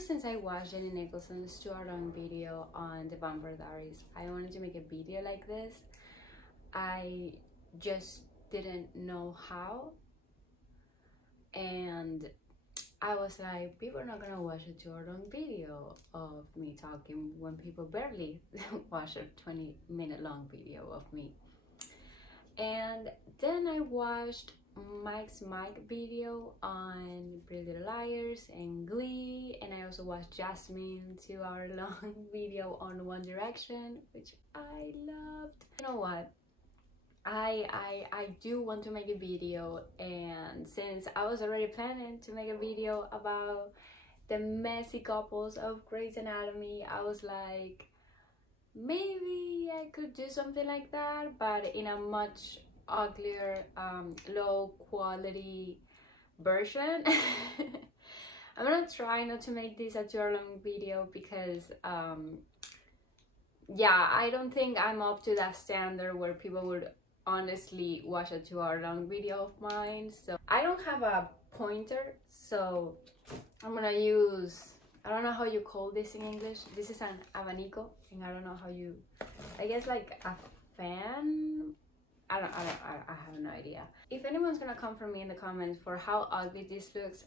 since I watched Jenny Nicholson's Stuart Young video on The Vampire Diaries, I wanted to make a video like this. I just didn't know how, and I was like, people are not gonna watch a Stuart Young video of me talking when people barely watch a 20-minute long video of me. And then I watched Mike's Mike video on Pretty Little Liars and Glee, and I also watched Jasmine 2-hour long video on One Direction, which I loved. You know what, I do want to make a video, and since I was already planning to make a video about the messy couples of Grey's Anatomy, I was like, maybe I could do something like that, but in a much uglier, low quality version. I'm gonna try not to make this a 2-hour long video because yeah, I don't think I'm up to that standard where people would honestly watch a 2-hour long video of mine. So I don't have a pointer, so I'm gonna use, I don't know how you call this in English. This is an abanico, and I don't know how you, I guess like a fan. I have no idea. If anyone's gonna come for me in the comments for how ugly this looks,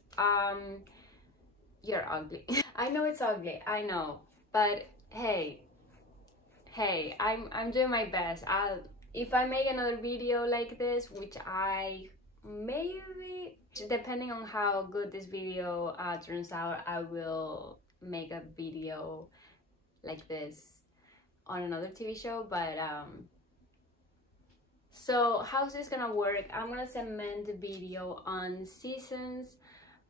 you're ugly. I know it's ugly, I know, but hey, I'm doing my best. If I make another video like this, which I maybe, depending on how good this video turns out, I will make a video like this on another TV show. But so how's this gonna work? I'm gonna segment the video on seasons,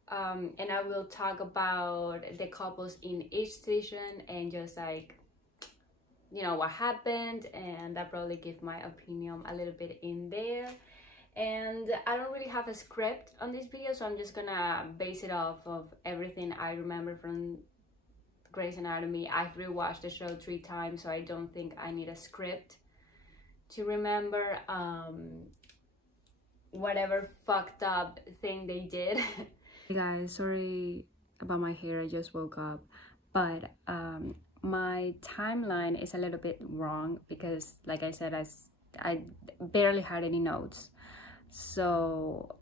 and I will talk about the couples in each season and just like, you know, what happened, and I'll probably give my opinion a little bit in there. And I don't really have a script on this video, so I'm just gonna base it off of everything I remember from Grey's Anatomy. I've rewatched the show 3 times, so I don't think I need a script to remember whatever fucked up thing they did. Hey guys, sorry about my hair, I just woke up, but my timeline is a little bit wrong because, like I said, I barely had any notes. So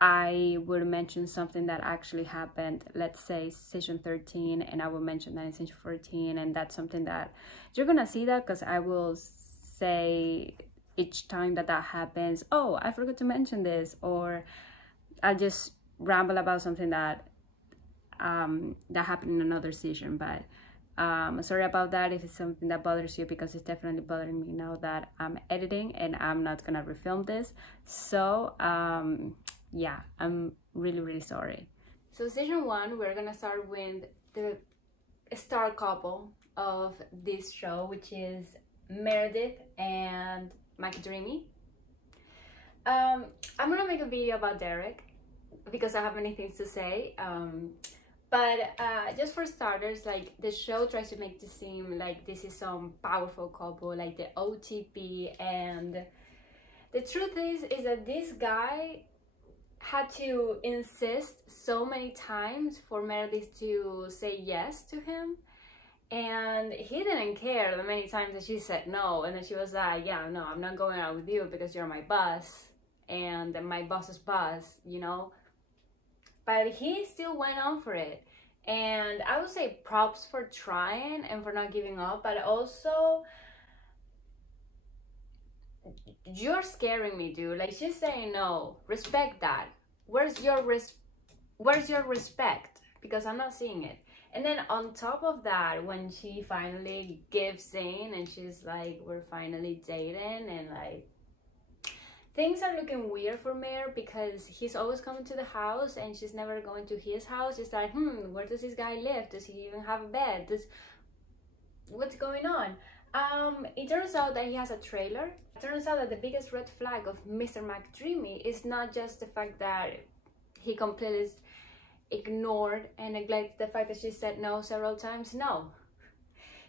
I would mention something that actually happened, let's say season 13, and I will mention that in season 14, and that's something that you're gonna see that because I will say each time that happens, oh, I forgot to mention this, or I'll just ramble about something that that happened in another season. But sorry about that if it's something that bothers you, because it's definitely bothering me now that I'm editing and I'm not gonna refilm this. So yeah, I'm really sorry. So season 1, we're gonna start with the star couple of this show, which is Meredith and McDreamy. I'm gonna make a video about Derek because I have many things to say. But just for starters, like, the show tries to make this seem like this is some powerful couple, like the OTP, and the truth is that this guy had to insist so many times for Meredith to say yes to him, and he didn't care the many times that she said no, and then she was like, yeah, no, I'm not going out with you because you're my boss and my boss's boss, you know. But he still went on for it, and I would say props for trying and for not giving up. But also, you're scaring me, dude. Like, she's saying no, respect that. Where's your respect? Because I'm not seeing it. And then on top of that, when she finally gives in and she's like, we're finally dating, and like, things are looking weird for Mayor because he's always coming to the house and she's never going to his house. It's like, where does this guy live? Does he even have a bed? What's going on? It turns out that he has a trailer. It turns out that the biggest red flag of Mr. McDreamy is not just the fact that he completely ignored and neglected the fact that she said no several times. No.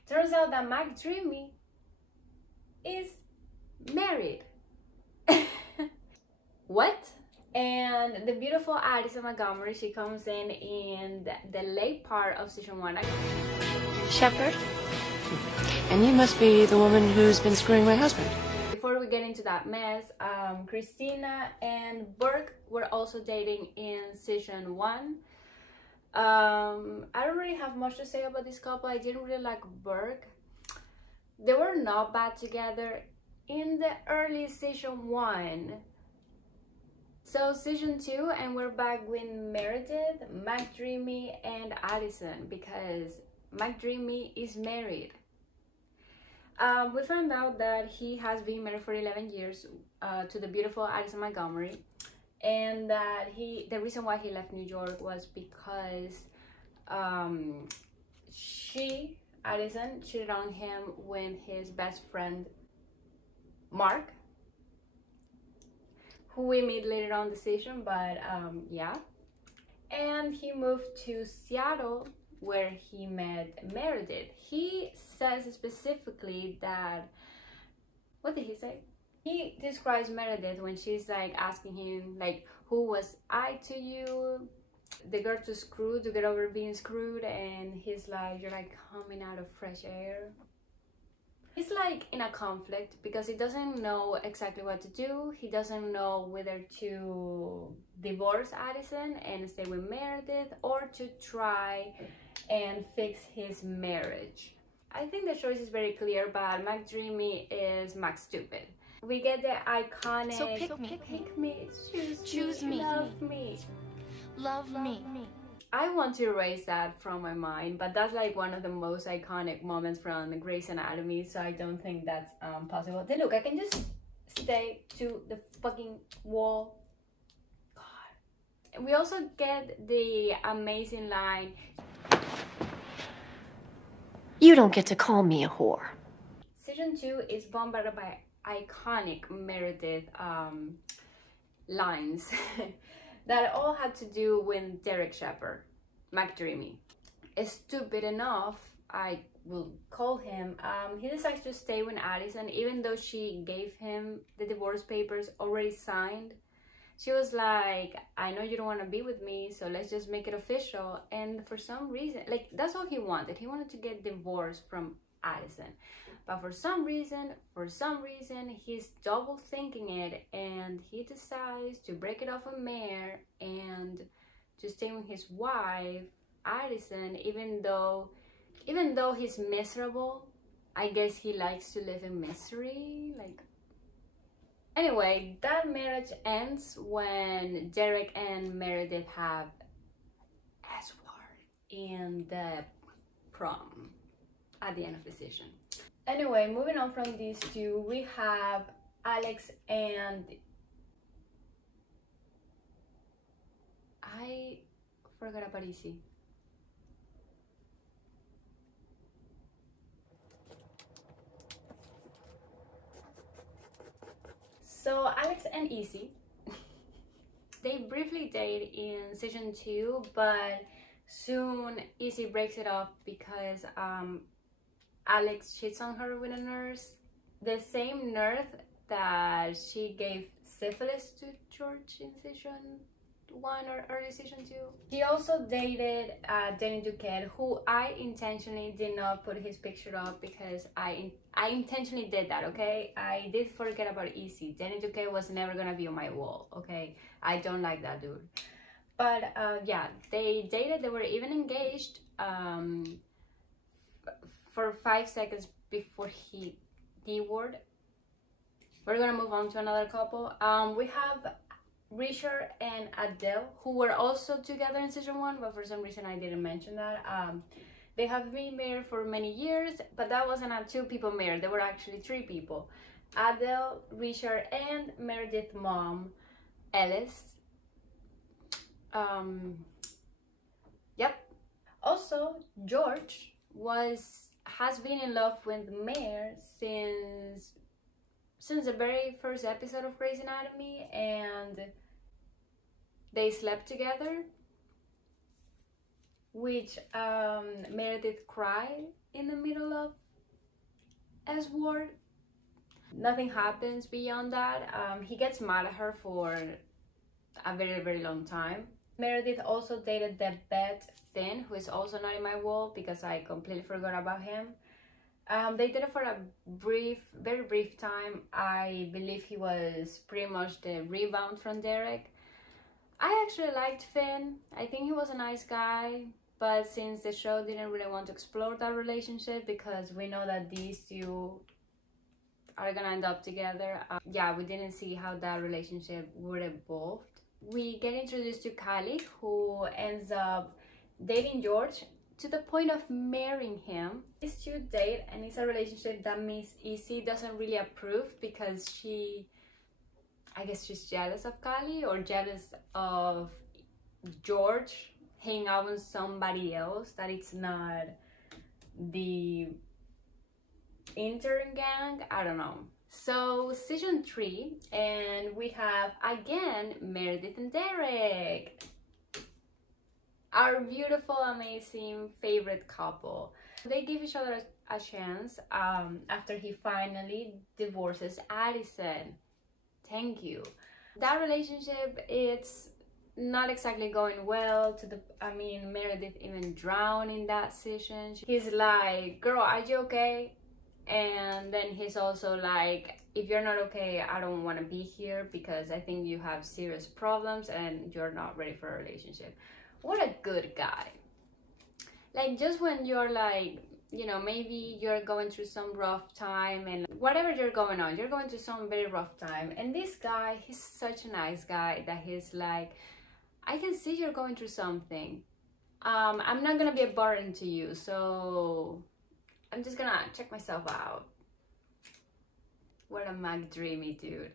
Turns out that McDreamy is married. What? And the beautiful Addison Montgomery, she comes in the late part of season 1. Shepherd? And you must be the woman who's been screwing my husband. Before we get into that mess, Christina and Burke were also dating in season 1. I don't really have much to say about this couple. I didn't really like Burke. They were not bad together in the early season 1. So season 2, and we're back with Meredith, McDreamy, and Addison, because McDreamy is married. We found out that he has been married for 11 years to the beautiful Addison Montgomery, and that the reason why he left New York was because Addison, cheated on him with his best friend Mark, who we meet later on the season, but yeah. And he moved to Seattle, where he met Meredith. He says specifically that, what did he say? He describes Meredith when she's like asking him like, who was I to you? The girl to screw, to get over being screwed, and he's like, you're like coming out of fresh air. He's like in a conflict because he doesn't know exactly what to do. He doesn't know whether to divorce Addison and stay with Meredith or to try and fix his marriage. I think the choice is very clear, but McDreamy is Mac Stupid. We get the iconic So pick me. choose me, love me. Love me. I want to erase that from my mind, but that's like one of the most iconic moments from Grey's Anatomy, so I don't think that's possible. Then look, I can just stay to the fucking wall. God. We also get the amazing line, You don't get to call me a whore. Season 2 is bombarded by iconic Meredith lines that all had to do with Derek Shepherd, McDreamy. Stupid enough, I will call him. He decides to stay with Addison even though she gave him the divorce papers already signed. She was like, I know you don't want to be with me, so let's just make it official. And for some reason, like, that's all he wanted. He wanted to get divorced from Addison. But for some reason, he's double thinking it, and he decides to break it off with Mare and to stay with his wife, Addison, even though he's miserable. I guess he likes to live in misery, like. Anyway, that marriage ends when Derek and Meredith have S-word in the prom at the end of the season. Anyway, moving on from these two, we have Alex and... I forgot about Izzy. So Alex and Izzy, they briefly date in season 2, but soon Izzy breaks it off because Alex cheats on her with a nurse. The same nurse that she gave syphilis to George in season 1 or early season 2. She also dated Danny Duquette, who I intentionally did not put his picture up because I intentionally did that, okay? I did forget about Izzy. Danny Duquette was never gonna be on my wall, okay? I don't like that dude. But yeah, they dated, they were even engaged for 5 seconds before he divorced. We're gonna move on to another couple. We have Richard and Adele, who were also together in season 1, but for some reason I didn't mention that. They have been married for many years, but that wasn't a 2 people married, there were actually 3 people. Adele, Richard, and Meredith's mom, Ellis. Yep. Also, George has been in love with Mare since the very first episode of Grey's Anatomy, and they slept together, which Meredith cried in the middle of S-word. Nothing happens beyond that. He gets mad at her for a very, very long time. Meredith also dated the vet Finn, who is also not in my wall because I completely forgot about him. They did it for a very brief time. I believe he was pretty much the rebound from Derek. I actually liked Finn. I think he was a nice guy, but since the show didn't really want to explore that relationship because we know that these two are gonna end up together, yeah, we didn't see how that relationship would evolve. We get introduced to Kylie, who ends up dating George to the point of marrying him. These two date, and it's a relationship that Miss Izzy doesn't really approve because I guess she's jealous of Kylie or jealous of George hanging out with somebody else, that it's not the intern gang. I don't know. So season 3, and we have again Meredith and Derek, our beautiful, amazing favorite couple. They give each other a chance after he finally divorces Addison. Thank you. That relationship, it's not exactly going well. Meredith even drowned in that season. He's like, girl, are you okay? And then he's also like, if you're not okay, I don't want to be here because I think you have serious problems and you're not ready for a relationship. What a good guy. Like, just when you're like, you know, maybe you're going through some rough time, and whatever you're going through some very rough time, and this guy, he's such a nice guy that he's like, I can see you're going through something. I'm not gonna be a burden to you, so I'm just gonna check myself out. What a McDreamy dude.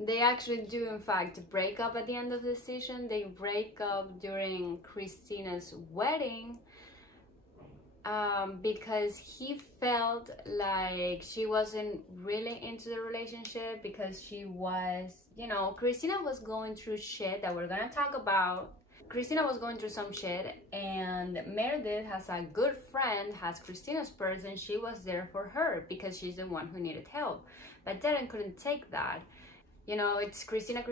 They actually do, in fact, break up at the end of the season. They break up during Christina's wedding because he felt like she wasn't really into the relationship because she was, you know, Christina was going through shit that we're gonna talk about. Christina was going through some shit, and Meredith, has a good friend, has Christina's purse, and she was there for her because she's the one who needed help. But Derek couldn't take that. You know, it's Christina,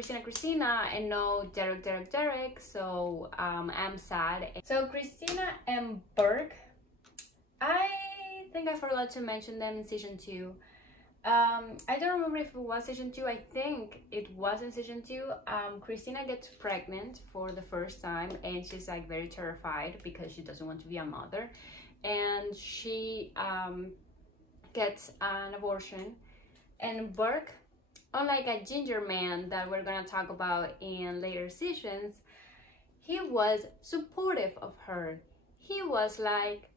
and no Derek, so I'm sad. So Christina and Burke, I think I forgot to mention them in season 2. I don't remember if it was season 2. I think it was in season 2. Christina gets pregnant for the first time, and she's like very terrified because she doesn't want to be a mother, and she gets an abortion. And Burke, unlike a ginger man that we're gonna talk about in later seasons, he was supportive of her. He was like,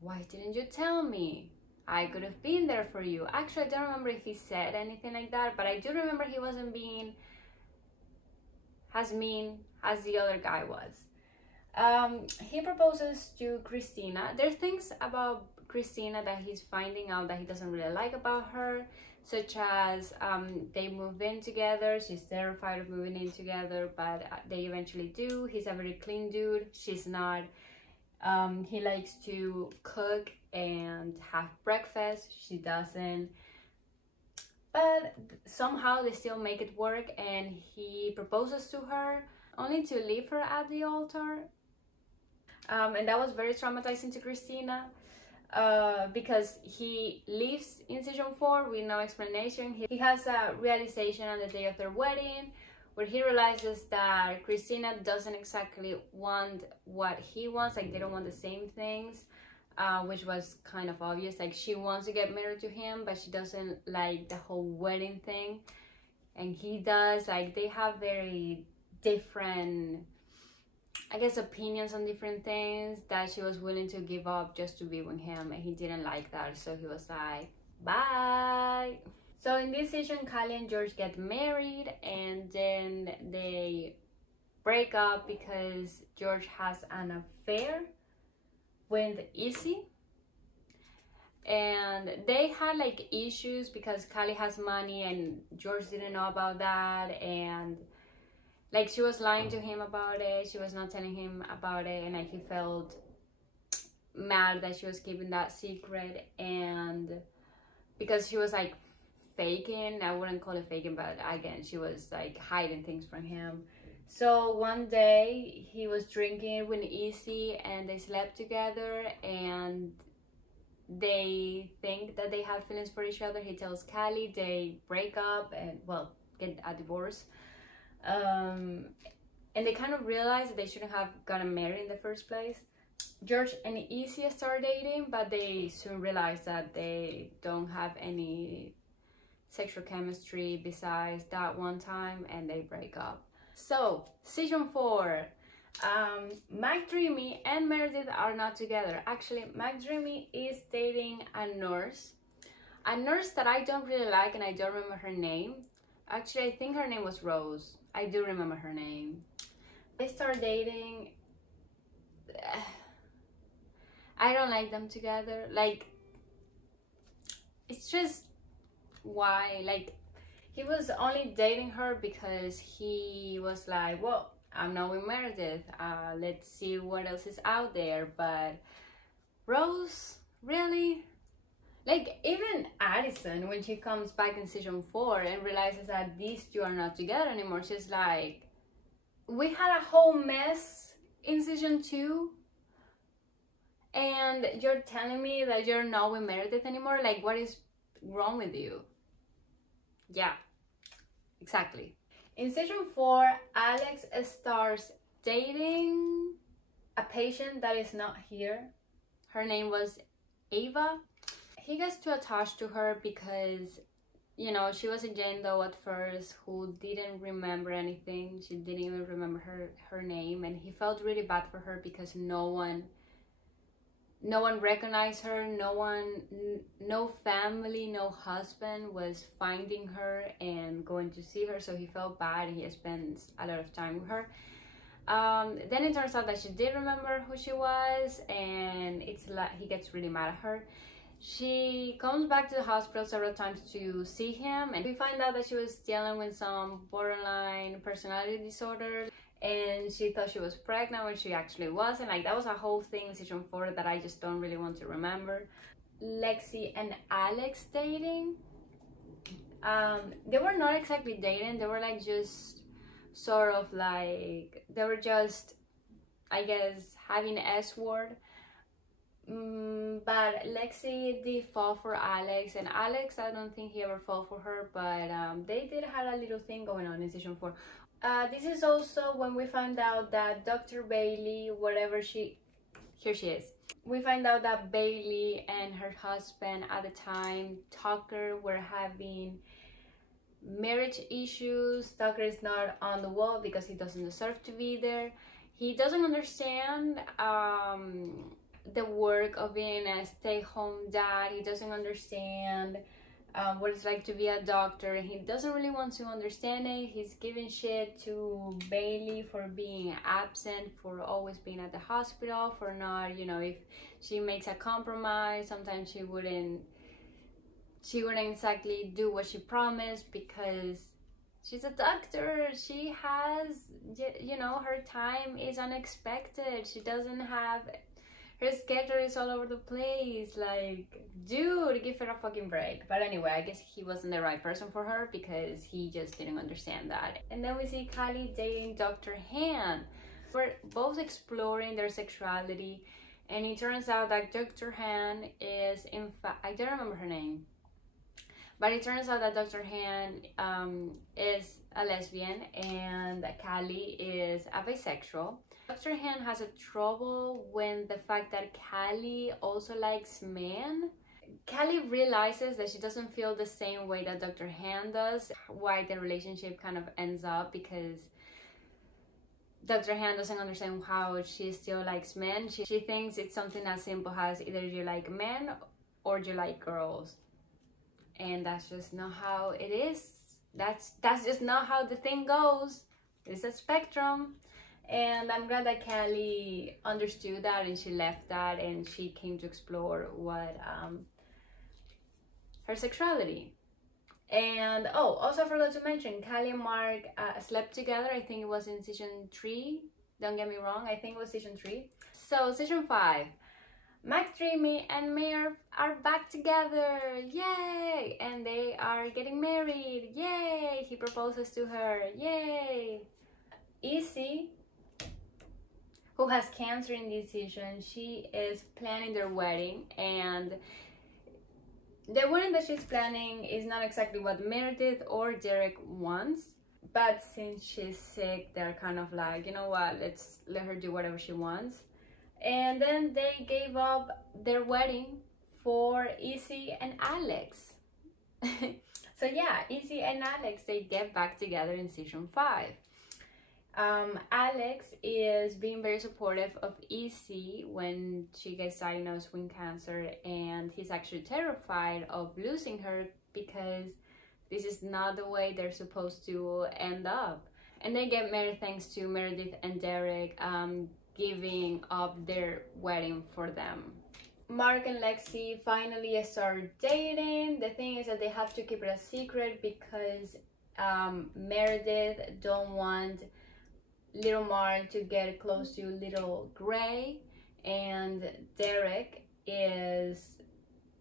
why didn't you tell me? I could have been there for you. Actually, I don't remember if he said anything like that, but I do remember he wasn't being as mean as the other guy was. He proposes to Christina. There are things about Christina that he's finding out that he doesn't really like about her, such as they move in together. She's terrified of moving in together, but they eventually do. He's a very clean dude. She's not. He likes to cook and have breakfast. She doesn't. But somehow they still make it work, and he proposes to her only to leave her at the altar. And that was very traumatizing to Christina because he leaves in season 4 with no explanation. He has a realization on the day of their wedding where he realizes that Christina doesn't exactly want what he wants. Like, they don't want the same things, which was kind of obvious. Like, she wants to get married to him, but she doesn't like the whole wedding thing, and he does. Like, they have very different, I guess, opinions on different things that she was willing to give up just to be with him, and he didn't like that, so he was like, bye. So in this season, Kylie and George get married, and then they break up because George has an affair with Izzy. And they had like issues because Kylie has money and George didn't know about that, and like she was lying to him about it. She was not telling him about it, and like he felt mad that she was keeping that secret, and because she was like faking. I wouldn't call it faking, but again, she was like hiding things from him. So one day he was drinking with Izzy and they slept together, and they think that they have feelings for each other. He tells Callie, they break up and, well, get a divorce. And they kind of realize that they shouldn't have gotten married in the first place. George and Izzy start dating, but they soon realize that they don't have any sexual chemistry besides that one time, and they break up. So, season 4. McDreamy and Meredith are not together. Actually, McDreamy is dating a nurse that I don't really like, and I don't remember her name. Actually, I think her name was Rose. I do remember her name. They start dating. I don't like them together. Like, it's just, why? Like, he was only dating her because he was like, well, I'm not with Meredith, let's see what else is out there. But Rose, really? Like, even Addison, when she comes back in season 4 and realizes that these two are not together anymore, she's like, we had a whole mess in season 2 and you're telling me that you're not with Meredith anymore? Like, what is wrong with you? Yeah, exactly. In season 4, Alex starts dating a patient that is not here. Her name was Ava. He gets too attached to her because, you know, she was a Jane Doe at first who didn't remember anything. She didn't even remember her name, and he felt really bad for her because no one recognized her. No family, no husband was finding her and going to see her, so he felt bad. He spends a lot of time with her. Then it turns out that she did remember who she was, and it's like he gets really mad at her. She comes back to the hospital several times to see him, and we find out that she was dealing with some borderline personality disorder, and she thought she was pregnant when she actually wasn't. Like, that was a whole thing in season 4 that I just don't really want to remember. Lexi and Alex dating. They were not exactly dating. They were like just sort of like, they were just, I guess, having an S word. But Lexi did fall for Alex, and Alex, I don't think he ever fell for her, but they did have a little thing going on in season 4. This is also when we found out that Dr. Bailey, here she is. We find out that Bailey and her husband at the time, Tucker, were having marriage issues. Tucker is not on the wall because he doesn't deserve to be there. He doesn't understand the work of being a stay-home dad. He doesn't understand what it's like to be a doctor. He doesn't really want to understand it. He's giving shit to Bailey for being absent, for always being at the hospital, for not, you know, if she makes a compromise, sometimes she wouldn't exactly do what she promised because she's a doctor. She has, you know, her time is unexpected. She doesn't have, her schedule is all over the place. Like, dude, give her a fucking break. But anyway, I guess he wasn't the right person for her because he just didn't understand that. And then we see Callie dating Dr. Han. We're both exploring their sexuality, and it turns out that Dr. Han is, in fact, I don't remember her name, but it turns out that Dr. Han is a lesbian and Callie is a bisexual. Dr. Han has a trouble with the fact that Callie also likes men. Callie realizes that she doesn't feel the same way that Dr. Han does, why the relationship kind of ends up, because Dr. Han doesn't understand how she still likes men. She thinks it's something as simple as either you like men or you like girls. And that's just not how it is. That's just not how the thing goes. It's a spectrum. And I'm glad that Callie understood that and she left that and she came to explore what her sexuality. And oh, also I forgot to mention, Callie and Mark slept together. I think it was in season 3. Don't get me wrong, I think it was season 3. So season 5. McDreamy and Mayor are back together, yay! And they are getting married, yay! He proposes to her, yay! Izzy, who has cancer in this season, she is planning their wedding, and the wedding that she's planning is not exactly what Meredith or Derek wants, but since she's sick, they're kind of like, you know what, let's let her do whatever she wants. And then they gave up their wedding for Izzy and Alex. So yeah, Izzy and Alex, they get back together in season 5. Alex is being very supportive of Izzy when she gets diagnosed with cancer, and he's actually terrified of losing her because this is not the way they're supposed to end up. And they get married thanks to Meredith and Derek giving up their wedding for them. Mark and Lexi finally start dating. The thing is that they have to keep it a secret because Meredith don't want little Mark to get close to little Gray, and Derek is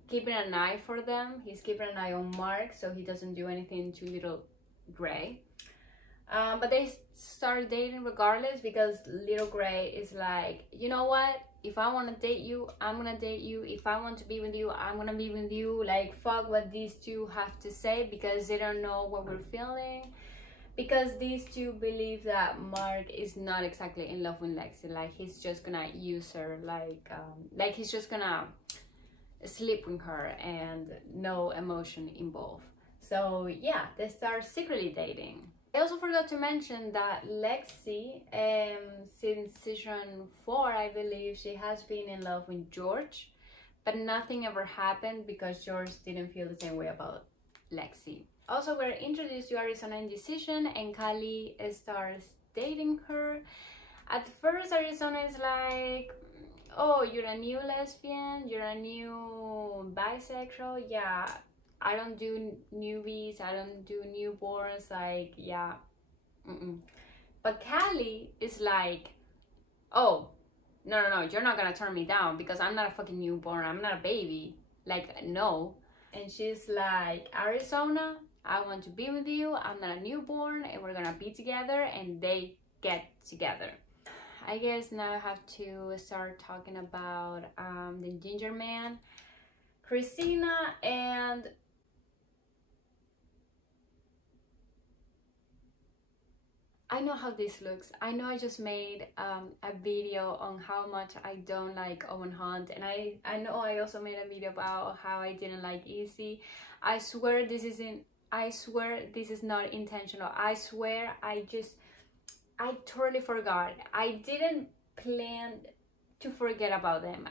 keeping an eye for them. He's keeping an eye on Mark so he doesn't do anything to little Gray. But they start dating regardless because little Gray is like, you know what? If I want to date you, I'm gonna date you. If I want to be with you, I'm gonna be with you. Like, fuck what these two have to say, because they don't know what we're feeling. Because these two believe that Mark is not exactly in love with Lexi. Like, he's just gonna use her. Like he's just gonna sleep with her and no emotion involved. So yeah, they start secretly dating. I also forgot to mention that Lexi, since season 4, I believe, she has been in love with George, but nothing ever happened because George didn't feel the same way about Lexi. Also, we're introduced to Arizona in this season, and Kali starts dating her. At first, Arizona is like, oh, you're a new lesbian, you're a new bisexual, yeah. I don't do newbies, I don't do newborns, like, yeah. But Kali is like, oh, no, you're not gonna turn me down because I'm not a fucking newborn, I'm not a baby. Like, no. And she's like, Arizona, I want to be with you, I'm not a newborn, and we're gonna be together, and they get together. I guess now I have to start talking about the ginger man, Christina, and I know how this looks. I know I just made a video on how much I don't like Owen Hunt, and I know I also made a video about how I didn't like Izzy. I swear this is not intentional. I swear I totally forgot. I didn't plan to forget about them.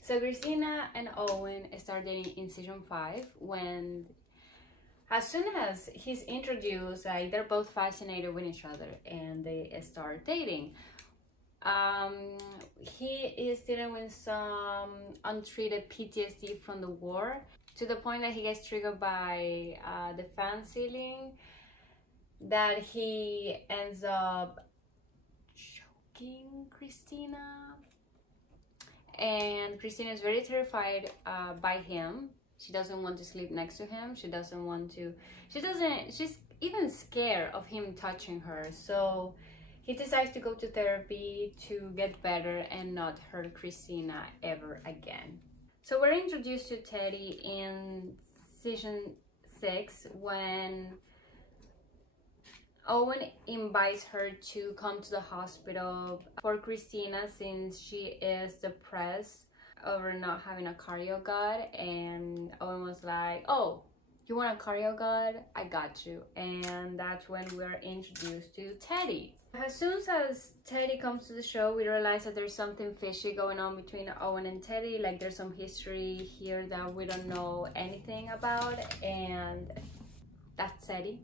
So Christina and Owen start dating in season 5 when, as soon as he's introduced, like, they're both fascinated with each other and they start dating. He is dealing with some untreated PTSD from the war, to the point that he gets triggered by the fan ceiling, that he ends up choking Christina. And Christina is very terrified by him. She doesn't want to sleep next to him. She's even scared of him touching her. So he decides to go to therapy to get better and not hurt Christina ever again. So we're introduced to Teddy in season 6 when Owen invites her to come to the hospital for Christina, since she is depressed over not having a cardio god. And Owen was like, oh, you want a cardio god? I got you. And that's when we're introduced to Teddy. As soon as Teddy comes to the show, we realize that there's something fishy going on between Owen and Teddy. Like, there's some history here that we don't know anything about, and that's Teddy.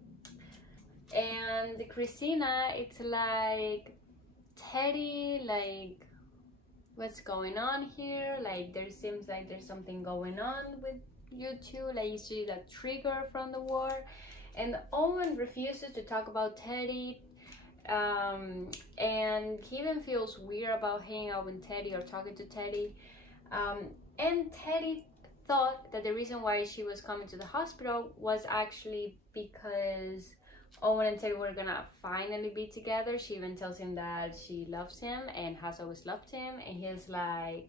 And Christina, it's like, Teddy, like, what's going on here? Like, there seems like there's something going on with you two. Like, you see that trigger from the war. And Owen refuses to talk about Teddy. And he even feels weird about hanging out with Teddy or talking to Teddy. And Teddy thought that the reason why she was coming to the hospital was actually because Owen and Teddy were gonna finally be together. She even tells him that she loves him and has always loved him, and he's like,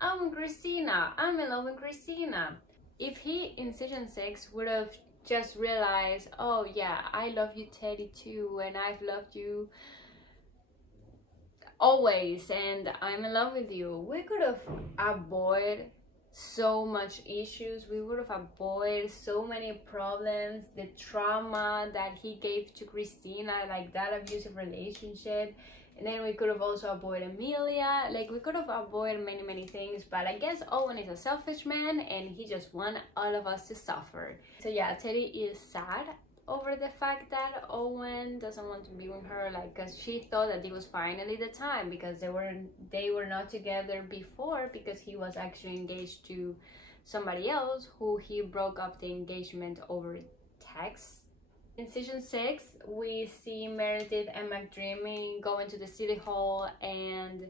I'm Christina, I'm in love with Christina. If he in season 6 would have just realized, oh yeah, I love you Teddy too, and I've loved you always, and I'm in love with you, we could have avoided so much issues. We would have avoided so many problems, the trauma that he gave to Christina, like that abusive relationship. And then we could have also avoided Amelia. Like, we could have avoided many things, but I guess Owen is a selfish man and he just wants all of us to suffer. So yeah, Teddy is sad over the fact that Owen doesn't want to be with her, like, because she thought that it was finally the time, because they were not together before, because he was actually engaged to somebody else who he broke up the engagement over text. In season 6, we see Meredith and McDreamy going to the city hall and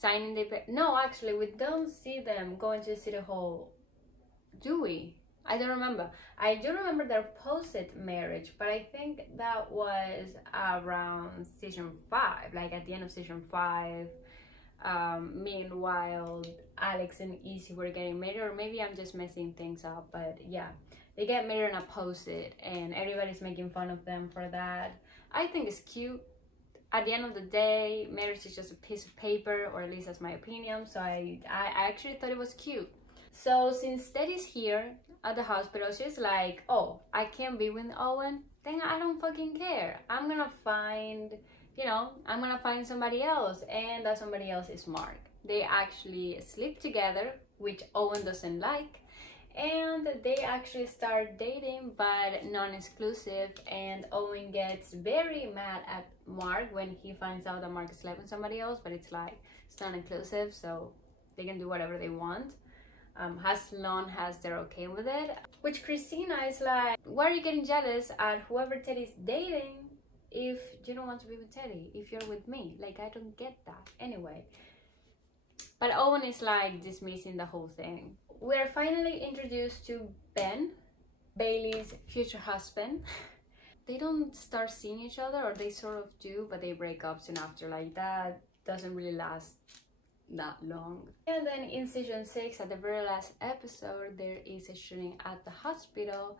signing the no, actually we don't see them going to the city hall, do we? I don't remember. I do remember their post-it marriage, but I think that was around season 5, like at the end of season 5. Meanwhile, Alex and Izzy were getting married, or maybe I'm just messing things up, but yeah, they get married on a post-it and everybody's making fun of them for that. I think it's cute. At the end of the day, marriage is just a piece of paper, or at least that's my opinion, so I actually thought it was cute. So since Teddy's here at the hospital, she's like, oh, I can't be with Owen, then I don't fucking care. I'm gonna find, I'm gonna find somebody else, and that somebody else is Mark. They actually sleep together, which Owen doesn't like, and they actually start dating, but non-exclusive, and Owen gets very mad at Mark when he finds out that Mark is slept with somebody else, but it's like, it's non-inclusive, so they can do whatever they want. As long as they're okay with it. Which Christina is like, why are you getting jealous at whoever Teddy's dating if you don't want to be with Teddy, if you're with me? Like, I don't get that. Anyway, but Owen is like dismissing the whole thing. We're finally introduced to Ben, Bailey's future husband. They don't start seeing each other, or they sort of do, but they break up soon after. Like, that doesn't really last that long. And then in season 6, at the very last episode, there is a shooting at the hospital,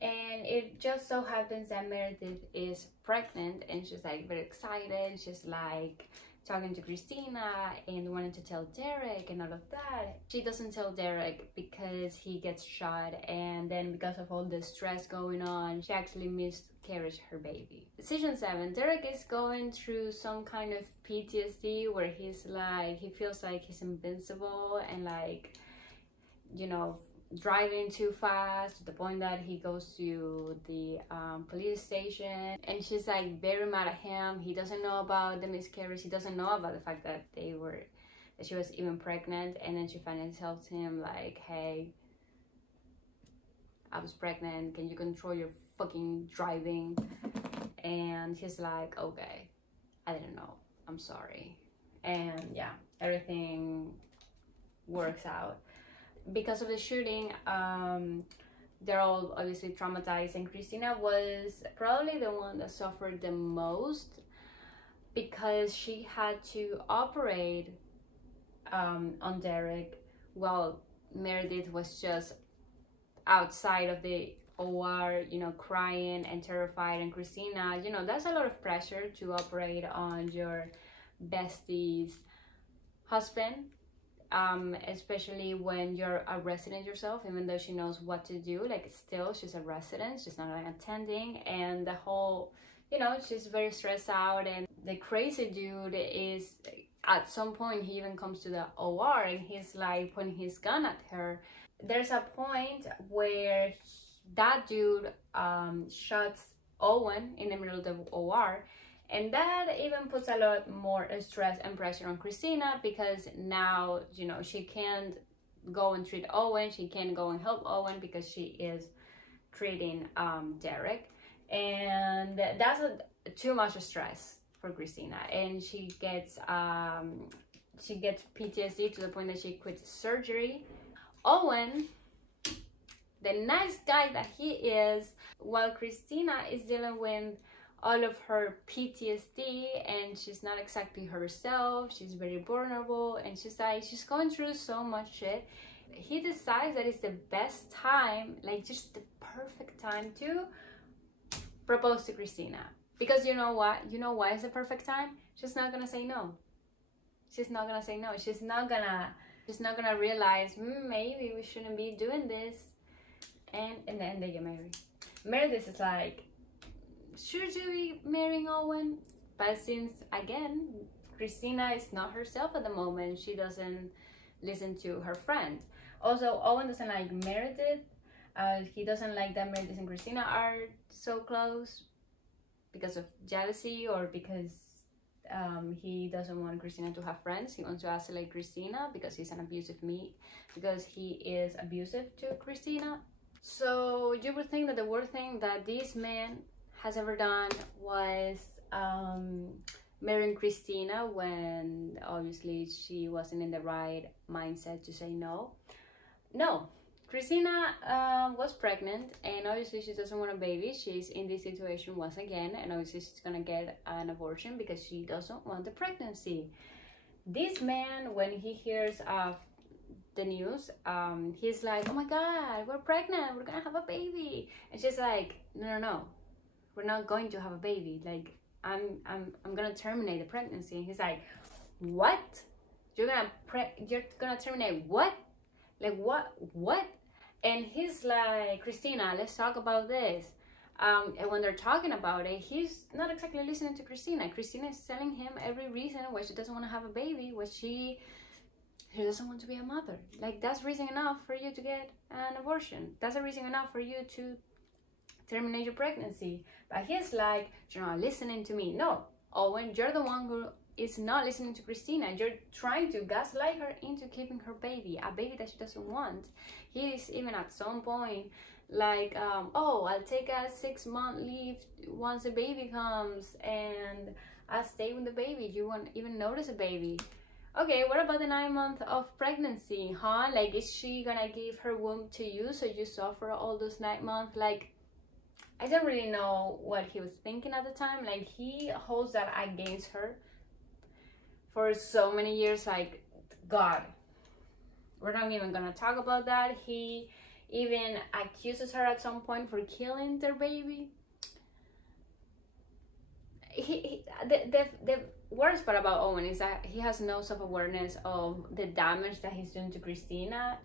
and it just so happens that Meredith is pregnant, and she's like very excited. She's like talking to Christina and wanting to tell Derek and all of that. She doesn't tell Derek because he gets shot, and then because of all the stress going on, she actually miscarries her baby. Season 7, Derek is going through some kind of PTSD where he's like, he feels like he's invincible and like, driving too fast to the point that he goes to the police station, and she's like very mad at him. He doesn't know about the miscarriage. He doesn't know about the fact that she was even pregnant, and then she finally tells him like, hey, I was pregnant, can you control your fucking driving? And he's like, okay, I didn't know, I'm sorry. And yeah, everything works out. Because of the shooting, they're all obviously traumatized, and Christina was probably the one that suffered the most, because she had to operate on Derek while Meredith was just outside of the OR, crying and terrified. And Christina, that's a lot of pressure to operate on your bestie's husband. Especially when you're a resident yourself, even though she knows what to do, like, still she's a resident, she's not an attending, and the whole, she's very stressed out. And the crazy dude is, at some point, he even comes to the OR and he's like pointing his gun at her. There's a point where that dude shots Owen in the middle of the OR, and that even puts a lot more stress and pressure on Christina, because now, she can't go and treat Owen, she can't go and help Owen because she is treating Derek. And too much stress for Christina, and she gets PTSD to the point that she quits surgery. Owen, the nice guy that he is, while Christina is dealing with all of her PTSD and she's not exactly herself, she's very vulnerable, and she's going through so much shit, he decides that it's the best time, like just the perfect time to propose to Christina. Because you know what? You know why it's the perfect time? She's not gonna say no. She's not gonna say no. She's not gonna realize, maybe we shouldn't be doing this. And then they get married. Meredith is like, should you be marrying Owen? But since, again, Christina is not herself at the moment, she doesn't listen to her friend. Also, Owen doesn't like Meredith. He doesn't like that Meredith and Christina are so close because of jealousy, or because he doesn't want Christina to have friends. He wants to isolate Christina because he's an abusive because he is abusive to Christina. So you would think that the worst thing that this man has ever done was marrying Christina when obviously she wasn't in the right mindset to say no. No, Christina was pregnant, and obviously she doesn't want a baby. She's in this situation once again, and obviously she's gonna get an abortion because she doesn't want the pregnancy. This man, when he hears of the news, he's like, oh my god, we're pregnant, we're gonna have a baby. And she's like, no, we're not going to have a baby. Like, I'm gonna terminate the pregnancy. And he's like, what? You're gonna terminate what? Like, what? And he's like, Christina, let's talk about this. And when they're talking about it, he's not exactly listening to Christina. Christina is telling him every reason why she doesn't want to have a baby, why she doesn't want to be a mother. Like, that's reason enough for you to get an abortion. That's a reason enough for you to terminate your pregnancy. But he's like, you're not listening to me. No, Owen, you're the one who is not listening to Christina. You're trying to gaslight her into keeping her baby, a baby that she doesn't want. He is even at some point like, oh, I'll take a 6-month leave once the baby comes, and I'll stay with the baby. You won't even notice a baby. Okay, what about the 9 months of pregnancy, huh? Like, is she gonna give her womb to you so you suffer all those 9 months? Like, I don't really know what he was thinking at the time. Like, he holds that against her for so many years. Like, God, we're not even gonna talk about that. He even accuses her at some point for killing their baby. The worst part about Owen is that he has no self-awareness of the damage that he's doing to Christina,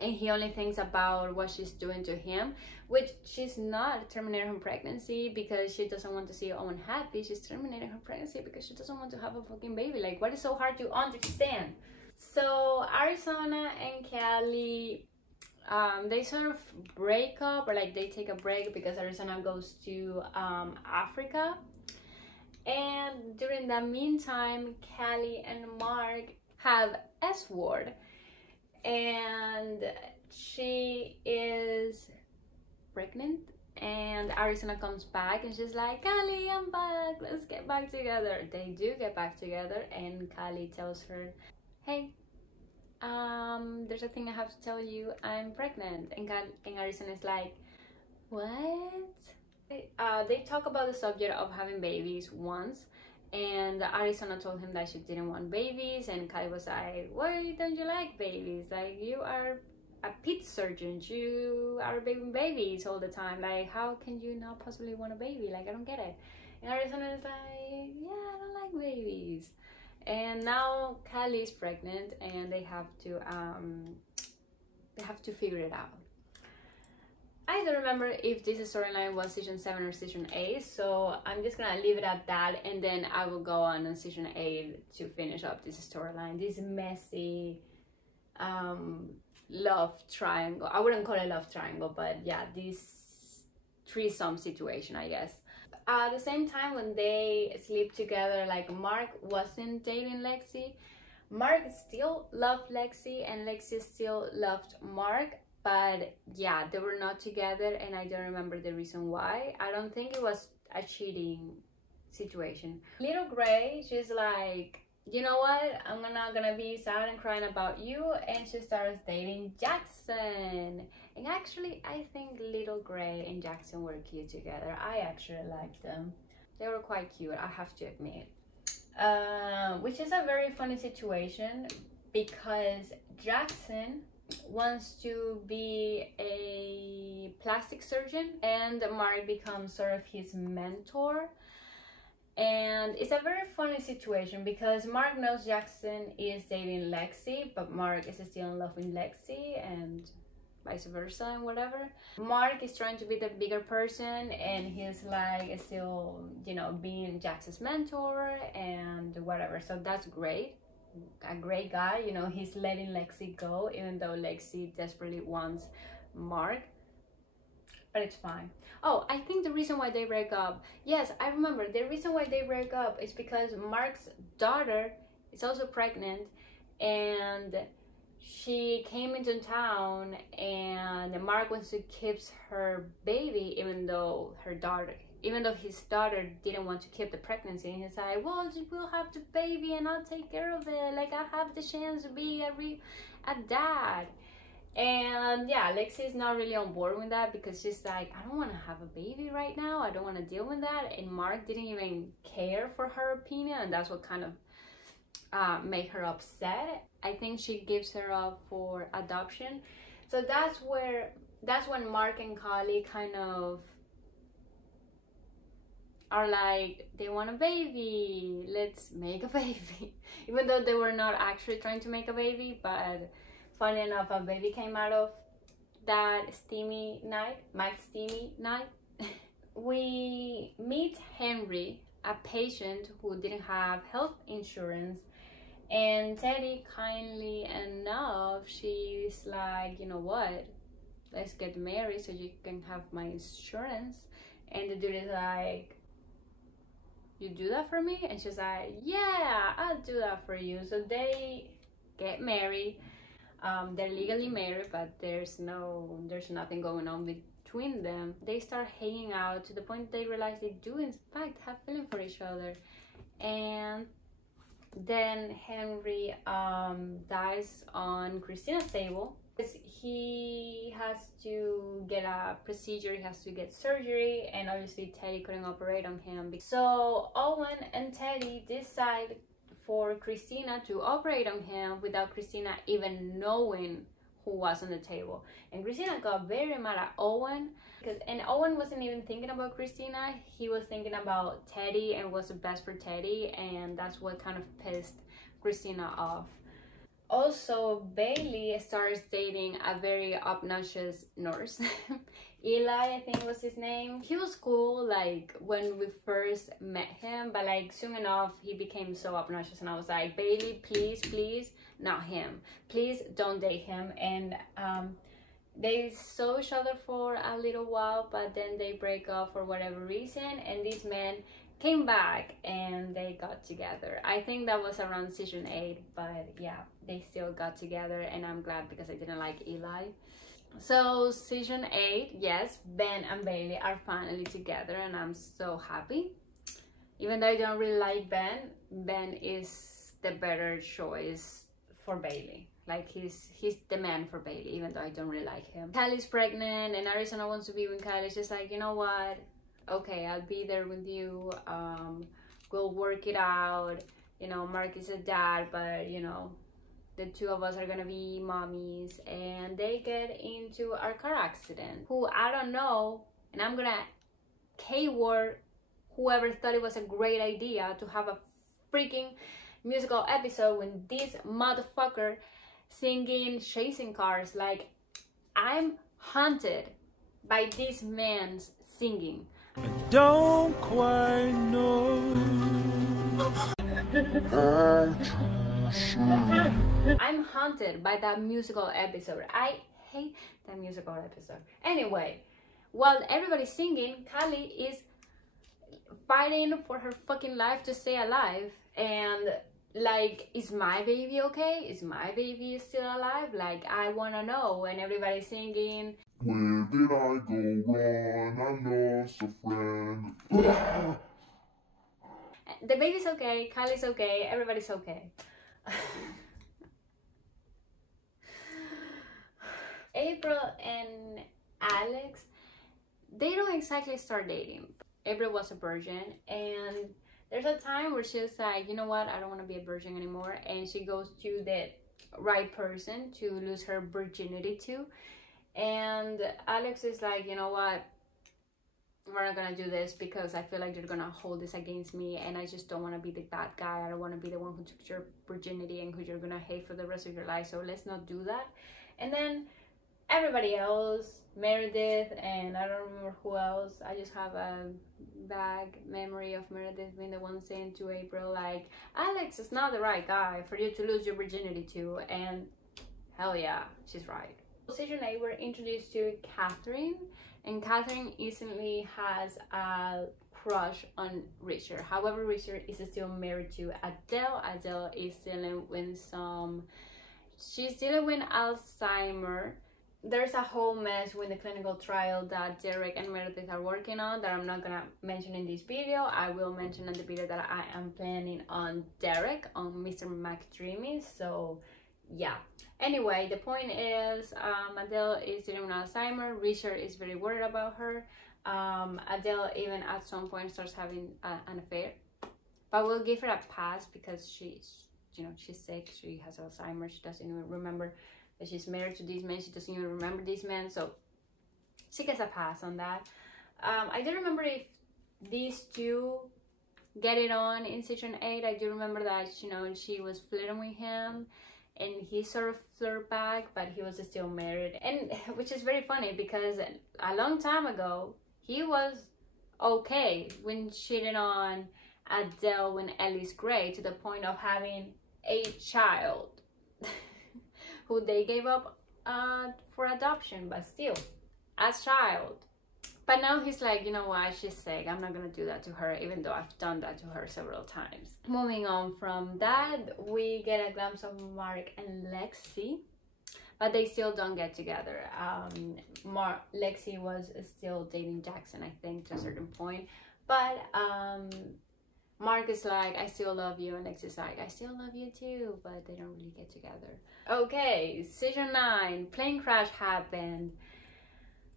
and he only thinks about what she's doing to him, which she's not terminating her pregnancy because she doesn't want to see Owen happy. She's terminating her pregnancy because she doesn't want to have a fucking baby. Like, what is so hard to understand? So Arizona and Kelly, they sort of break up, or like they take a break because Arizona goes to Africa. And during the meantime, Kelly and Mark have S-word, and she is pregnant, and Arizona comes back and she's like, Kelly, I'm back, let's get back together. They do get back together, and Kelly tells her, hey, there's a thing I have to tell you, I'm pregnant. And Arizona is like, what? They talk about the subject of having babies once, and Arizona told him that she didn't want babies, and Kai was like, why don't you like babies? Like, you are a pit surgeon, you are babying babies all the time. Like, how can you not possibly want a baby? Like, I don't get it. And Arizona is like, yeah, I don't like babies. And now Kelly is pregnant, and they have to figure it out. I don't remember if this storyline was season 7 or season 8, so I'm just gonna leave it at that, and then I will go on season 8 to finish up this storyline, this messy love triangle. I wouldn't call it love triangle, but yeah, this threesome situation, I guess. At the same time, when they sleep together, like, Mark wasn't dating Lexi. Mark still loved Lexi, and Lexi still loved Mark. But yeah, they were not together, and I don't remember the reason why. I don't think it was a cheating situation. Little Gray, she's like, you know what, I'm not gonna be sad and crying about you, and she starts dating Jackson. And actually, I think Little Gray and Jackson were cute together. I actually liked them. They were quite cute, I have to admit. Which is a very funny situation because Jackson wants to be a plastic surgeon and Mark becomes sort of his mentor. And it's a very funny situation because Mark knows Jackson is dating Lexi, but Mark is still in love with Lexi and vice versa and whatever. Mark is trying to be the bigger person and he's like still, you know, being Jackson's mentor and whatever. So that's great. A great guy, you know, he's letting Lexi go even though Lexi desperately wants Mark. But it's fine. Oh, I think the reason why they break up, yes, I remember, the reason why they break up is because Mark's daughter is also pregnant and she came into town and Mark wants to keep her baby even though his daughter didn't want to keep the pregnancy. And he's like, well, we'll have the baby and I'll take care of it. Like, I have the chance to be a dad. And yeah, Lexi is not really on board with that because she's like, I don't want to have a baby right now. I don't want to deal with that. And Mark didn't even care for her opinion, and that's what kind of made her upset. I think she gives her up for adoption. So that's when Mark and Kylie kind of are like, they want a baby, let's make a baby. Even though they were not actually trying to make a baby, but funny enough, a baby came out of that steamy night, Mike's steamy night. We meet Henry, a patient who didn't have health insurance, and Teddy, kindly enough, she's like, you know what, let's get married so you can have my insurance. And the dude is like, you do that for me? And she's like, yeah, I'll do that for you. So they get married. They're legally married, but there's nothing going on between them. They start hanging out to the point they realize they do in fact have feeling for each other. And then Henry dies on Christina's table. He has to get a procedure, he has to get surgery, and obviously Teddy couldn't operate on him. So Owen and Teddy decide for Christina to operate on him without Christina even knowing who was on the table. And Christina got very mad at Owen and Owen wasn't even thinking about Christina, he was thinking about Teddy and what's the best for Teddy, and that's what kind of pissed Christina off. Also, Bailey starts dating a very obnoxious nurse. Eli, I think was his name. He was cool like when we first met him, but like soon enough he became so obnoxious and I was like, Bailey, please, not him. Please don't date him. And they saw each other for a little while, but then they break up for whatever reason, and these men came back and they got together. I think that was around season 8, but yeah, they still got together and I'm glad because I didn't like Eli. So season 8, yes, Ben and Bailey are finally together and I'm so happy. Even though I don't really like Ben, Ben is the better choice for Bailey. Like he's the man for Bailey, even though I don't really like him. Kylie's pregnant and Arizona wants to be with Kylie. It's just like, you know what? Okay, I'll be there with you. We'll work it out. You know, Mark is a dad, but you know, the two of us are gonna be mommies. And they get into a car accident. Who I don't know, and I'm gonna K-word whoever thought it was a great idea to have a freaking musical episode when this motherfucker singing Chasing Cars. Like, I'm haunted by this man's singing. I don't quite know. I'm haunted by that musical episode. I hate that musical episode. Anyway, while everybody's singing, Kylie is fighting for her fucking life to stay alive. And like, is my baby okay? Is my baby still alive? Like, I wanna know. And everybody's singing, where did I go wrong? I lost a friend. the baby's okay, Kylie's okay, everybody's okay. April and Alex, they don't exactly start dating. April was a virgin, and there's a time where she's like, you know what, I don't want to be a virgin anymore, and she goes to the right person to lose her virginity to. And Alex is like, you know what, we're not gonna do this because I feel like you're gonna hold this against me, and I just don't want to be the bad guy. I don't want to be the one who took your virginity and who you're gonna hate for the rest of your life, so let's not do that. And then everybody else, Meredith, and I don't remember who else, I just have a vague memory of Meredith being the one saying to April like, Alex is not the right guy for you to lose your virginity to. And hell yeah, she's right. Season 8, we're introduced to Catherine, and Catherine instantly has a crush on Richard. However, Richard is still married to Adele. Adele is dealing with she's dealing with Alzheimer's. There's a whole mess with the clinical trial that Derek and Meredith are working on that I'm not gonna mention in this video. I will mention in the video that I am planning on Derek, on Mr. McDreamy. So yeah, anyway, the point is Adele is dealing with Alzheimer's. Richard is very worried about her. Adele even at some point starts having an affair, but we'll give her a pass because she's, you know, she's sick, she has Alzheimer's, she doesn't even remember that she's married to these men, she doesn't even remember these men, so she gets a pass on that. I do remember if these two get it on in season 8. I do remember that, you know, she was flirting with him and he sort of flirt back, but he was still married. And which is very funny because a long time ago he was okay when cheating on Adele when Ellis Gray, to the point of having a child who they gave up for adoption, but still a child. But now he's like, you know what, she's sick, I'm not gonna do that to her, even though I've done that to her several times. Moving on from that, we get a glimpse of Mark and Lexi, but they still don't get together. Lexi was still dating Jackson, I think, to a certain point, but Mark is like, I still love you, and Lexi's like, I still love you too, but they don't really get together. Okay, season 9, plane crash happened,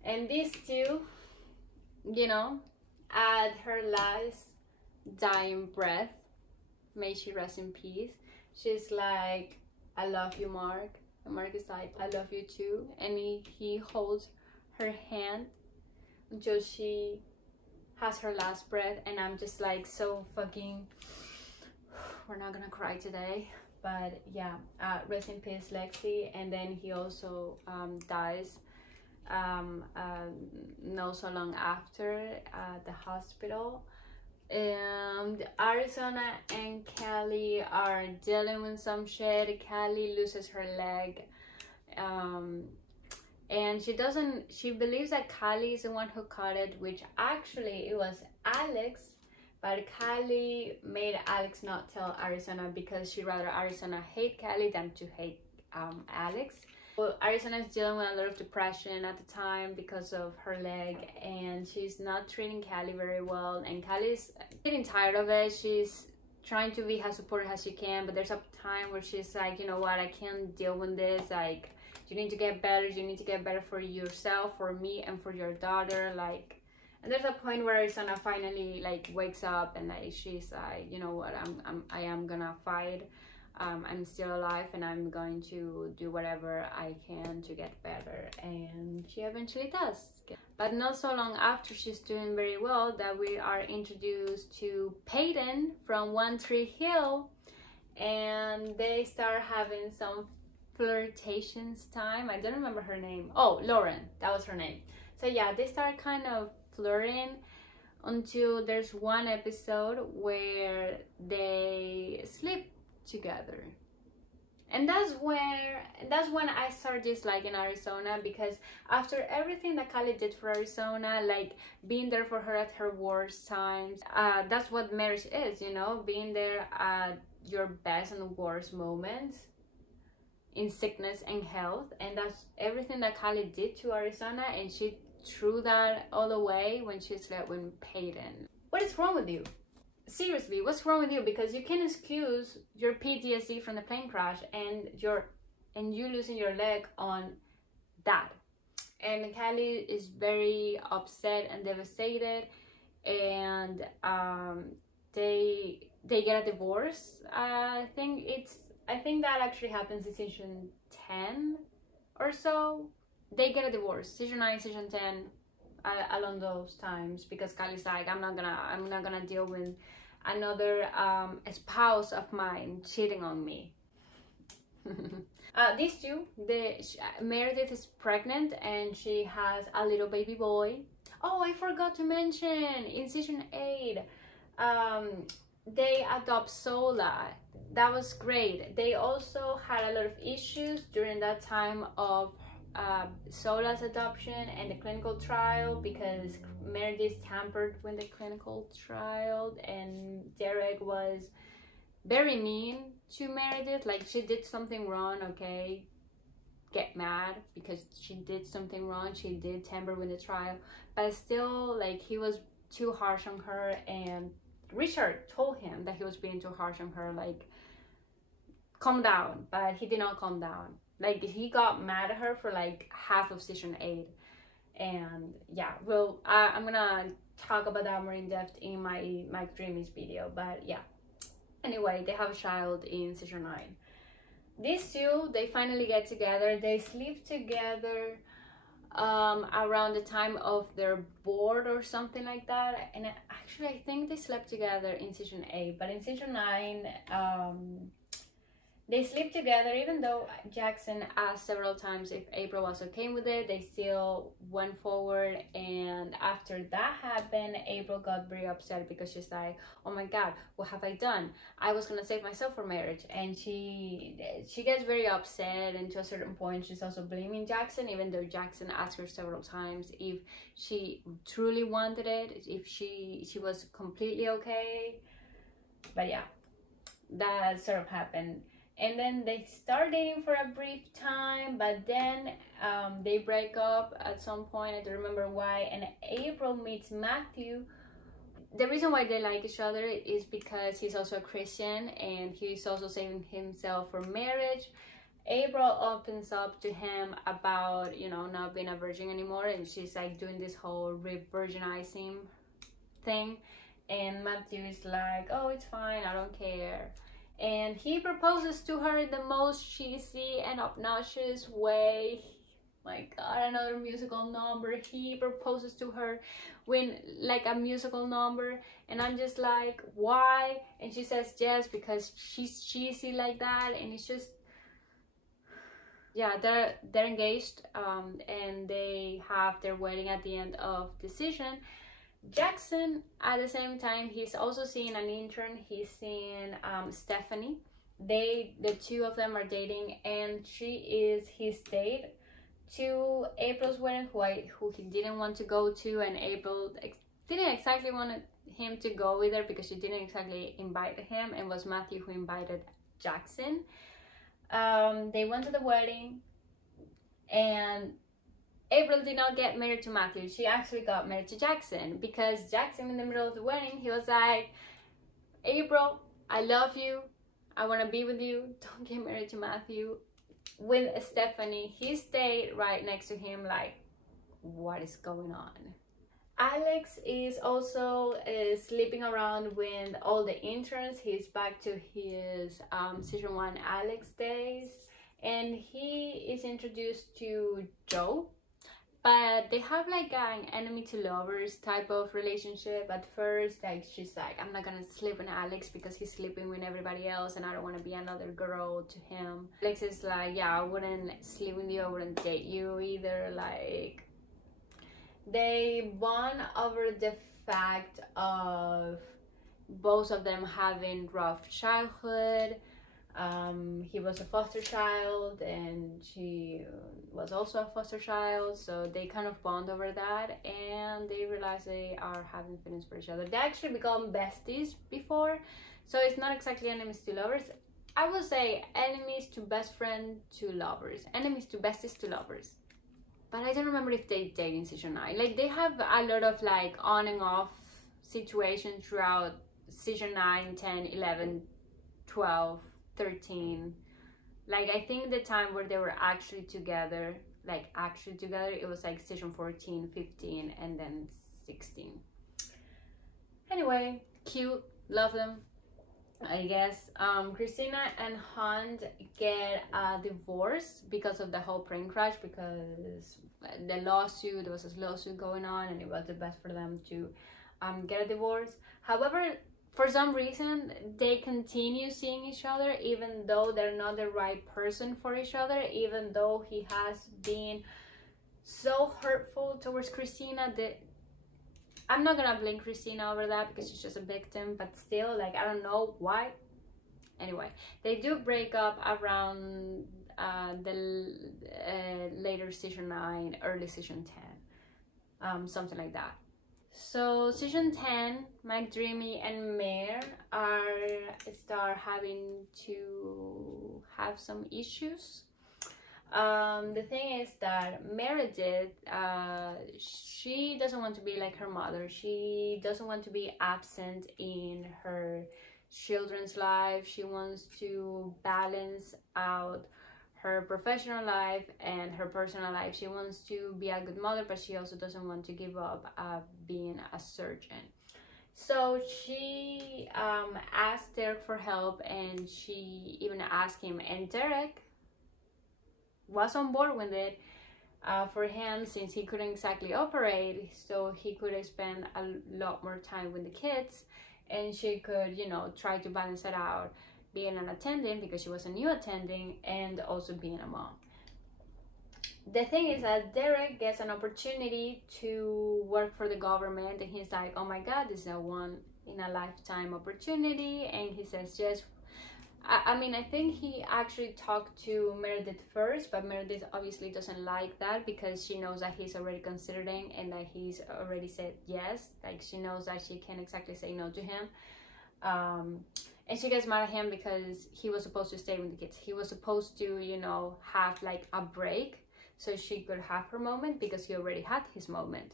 and these two, you know, at her last dying breath, may she rest in peace, she's like, I love you, Mark. And Mark is like, I love you too. And he holds her hand until she has her last breath. And I'm just like, so fucking, we're not gonna cry today. But yeah, rest in peace, Lexi. And then he also dies not so long after at the hospital. And Arizona and Callie are dealing with some shit. Callie loses her leg, and she believes that Callie is the one who caught it, which actually it was Alex, but Callie made Alex not tell Arizona because she'd rather Arizona hate Callie than to hate Alex. Well, Arizona is dealing with a lot of depression at the time because of her leg, and she's not treating Callie very well, and Callie's getting tired of it. She's trying to be as supportive as she can, but there's a time where she's like, you know what, I can't deal with this, like, you need to get better, you need to get better for yourself, for me, and for your daughter, like. And there's a point where Arizona finally like wakes up and like she's like, you know what, I am gonna fight. I'm still alive and I'm going to do whatever I can to get better, and she eventually does. But not so long after she's doing very well that we are introduced to Peyton from One Tree Hill, and they start having some flirtations time. I don't remember her name. Oh, Lauren, that was her name. So yeah, they start kind of flirting until there's one episode where they sleep together, and that's when I started disliking Arizona, because after everything that Callie did for Arizona, like being there for her at her worst times, that's what marriage is, you know, being there at your best and worst moments, in sickness and health. And that's everything that Callie did to Arizona, and she threw that all away when she slept with Peyton. What is wrong with you? seriously, what's wrong with you? Because you can excuse your PTSD from the plane crash and you losing your leg on that. And Kylie is very upset and devastated, and they get a divorce. I think that actually happens in season 10 or so. They get a divorce, season 9, season 10, along those times, because Kylie's like, I'm not gonna deal with another spouse of mine cheating on me. These two, Meredith is pregnant and she has a little baby boy. Oh, I forgot to mention, in season 8, they adopt Sola. That was great. They also had a lot of issues during that time of Sola's adoption and the clinical trial, because Meredith tampered with the clinical trial and Derek was very mean to Meredith. Like, she did something wrong, okay, get mad because she did something wrong, she did tamper with the trial, but still, like, he was too harsh on her, and Richard told him that he was being too harsh on her, like, calm down, but he did not calm down. Like, he got mad at her for like half of season 8. And yeah, well, I'm gonna talk about that more in depth in my Dreamies video, but yeah. Anyway, they have a child in season 9. These two, they finally get together. They sleep together around the time of their board or something like that. And actually, I think they slept together in season 8, but in season 9, they sleep together. Even though Jackson asked several times if April was okay with it, they still went forward. And after that happened, April got very upset because she's like, oh my god, what have I done? I was gonna save myself for marriage. And she gets very upset, and to a certain point she's also blaming Jackson, even though Jackson asked her several times if she truly wanted it, if she was completely okay. But yeah, that sort of happened. And then they start dating for a brief time, but then they break up at some point. I don't remember why. And April meets Matthew. The reason why they like each other is because he's also a Christian and he's also saving himself for marriage. April opens up to him about, you know, not being a virgin anymore, and she's like doing this whole re-virginizing thing. And Matthew is like, oh, it's fine, I don't care. And he proposes to her in the most cheesy and obnoxious way. My god, another musical number. He proposes to her with like a musical number, and I'm just like, why? And she says yes because she's cheesy like that. And it's just, yeah, they're engaged, and they have their wedding at the end of the season. Jackson, at the same time, he's also seeing an intern. He's seeing Stephanie. The two of them are dating, and she is his date to April's wedding, who he didn't want to go to, and April didn't exactly want him to go with her because she didn't exactly invite him, and was Matthew who invited Jackson. They went to the wedding, and April did not get married to Matthew. She actually got married to Jackson, because Jackson, in the middle of the wedding, he was like, April, I love you, I want to be with you, don't get married to Matthew. With Stephanie, he stayed right next to him, like, what is going on? Alex is also sleeping around with all the interns. He's back to his season 1 Alex days, and he is introduced to Joe. But they have like an enemy to lovers type of relationship. At first, like, she's like, I'm not gonna sleep with Alex because he's sleeping with everybody else and I don't want to be another girl to him. Alex is like, yeah, I wouldn't sleep with you, I wouldn't date you either. Like, they bond over the fact of both of them having rough childhood. He was a foster child and she was also a foster child, so they kind of bond over that, and they realize they are having feelings for each other. They actually become besties before, so it's not exactly enemies to lovers. I would say enemies to best friend to lovers, enemies to besties to lovers. But I don't remember if they date in season 9. Like, they have a lot of like on and off situations throughout season 9, 10, 11, 12, 13. Like, I think the time where they were actually together, it was like season 14, 15, and then 16. Anyway, cute, love them, I guess. Christina and Hunt get a divorce because of the whole plane crash, because the lawsuit, there was a lawsuit going on, and it was the best for them to get a divorce. However, for some reason, they continue seeing each other, even though they're not the right person for each other, even though he has been so hurtful towards Christina. I'm not gonna blame Christina over that because she's just a victim, but still, like, I don't know why. Anyway, they do break up around the later season 9, early season 10, something like that. So season 10, McDreamy and Mare start having to have some issues. The thing is that Meredith, she doesn't want to be like her mother. She doesn't want to be absent in her children's life. She wants to balance out her professional life and her personal life. She wants to be a good mother, but she also doesn't want to give up being a surgeon. So she asked Derek for help, and she even asked him, and Derek was on board with it for him, since he couldn't exactly operate, so he could spend a lot more time with the kids, and she could, you know, try to balance it out, being an attendant because she was a new attendant, and also being a mom. The thing is that Derek gets an opportunity to work for the government, and he's like, oh my god, this is a one in a lifetime opportunity. And he says yes. I mean, I think he actually talked to Meredith first, but Meredith obviously doesn't like that because she knows that he's already considering and that he's already said yes. Like, she knows that she can't exactly say no to him. And she gets mad at him because he was supposed to stay with the kids. He was supposed to, you know, have like a break so she could have her moment, because he already had his moment.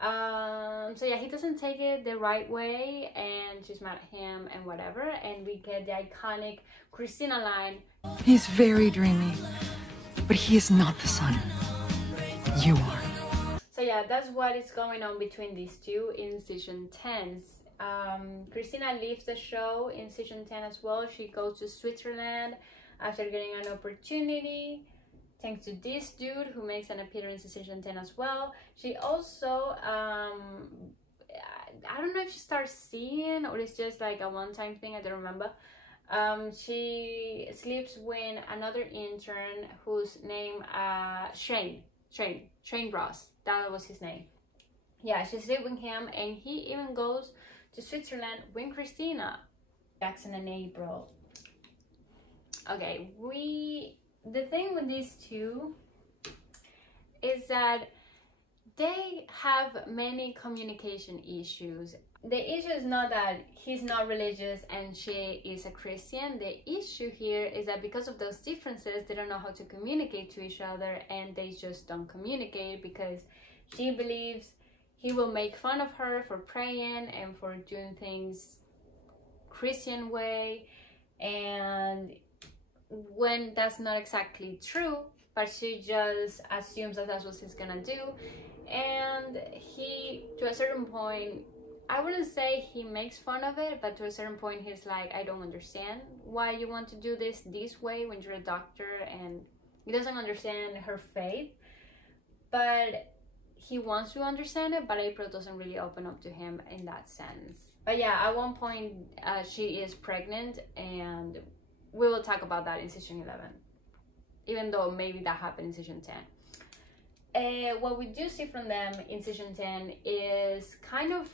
So yeah, he doesn't take it the right way, and she's mad at him and whatever, and we get the iconic Christina line. He's very dreamy, but he is not the son. You are. So yeah, that's what is going on between these two in season 10. Christina leaves the show in season 10 as well. She goes to Switzerland after getting an opportunity, thanks to this dude who makes an appearance in season 10 as well. She also, I don't know if she starts seeing or it's just like a one-time thing, I don't remember. She sleeps with another intern whose name, Shane Ross, that was his name. Yeah, she sleeps with him, and he even goes to Switzerland with Christina. Jackson and April. Okay, the thing with these two is that they have many communication issues. The issue is not that he's not religious and she is a Christian. The issue here is that because of those differences, they don't know how to communicate to each other, and they just don't communicate because she believes he will make fun of her for praying and for doing things Christian way, and when that's not exactly true, but she just assumes that that's what he's gonna do. And he, to a certain point, I wouldn't say he makes fun of it, but to a certain point he's like, I don't understand why you want to do this way when you're a doctor. And he doesn't understand her faith, but he wants to understand it, but April doesn't really open up to him in that sense. But yeah, at one point she is pregnant, and we will talk about that in season 11, even though maybe that happened in season 10. What we do see from them in season 10 is kind of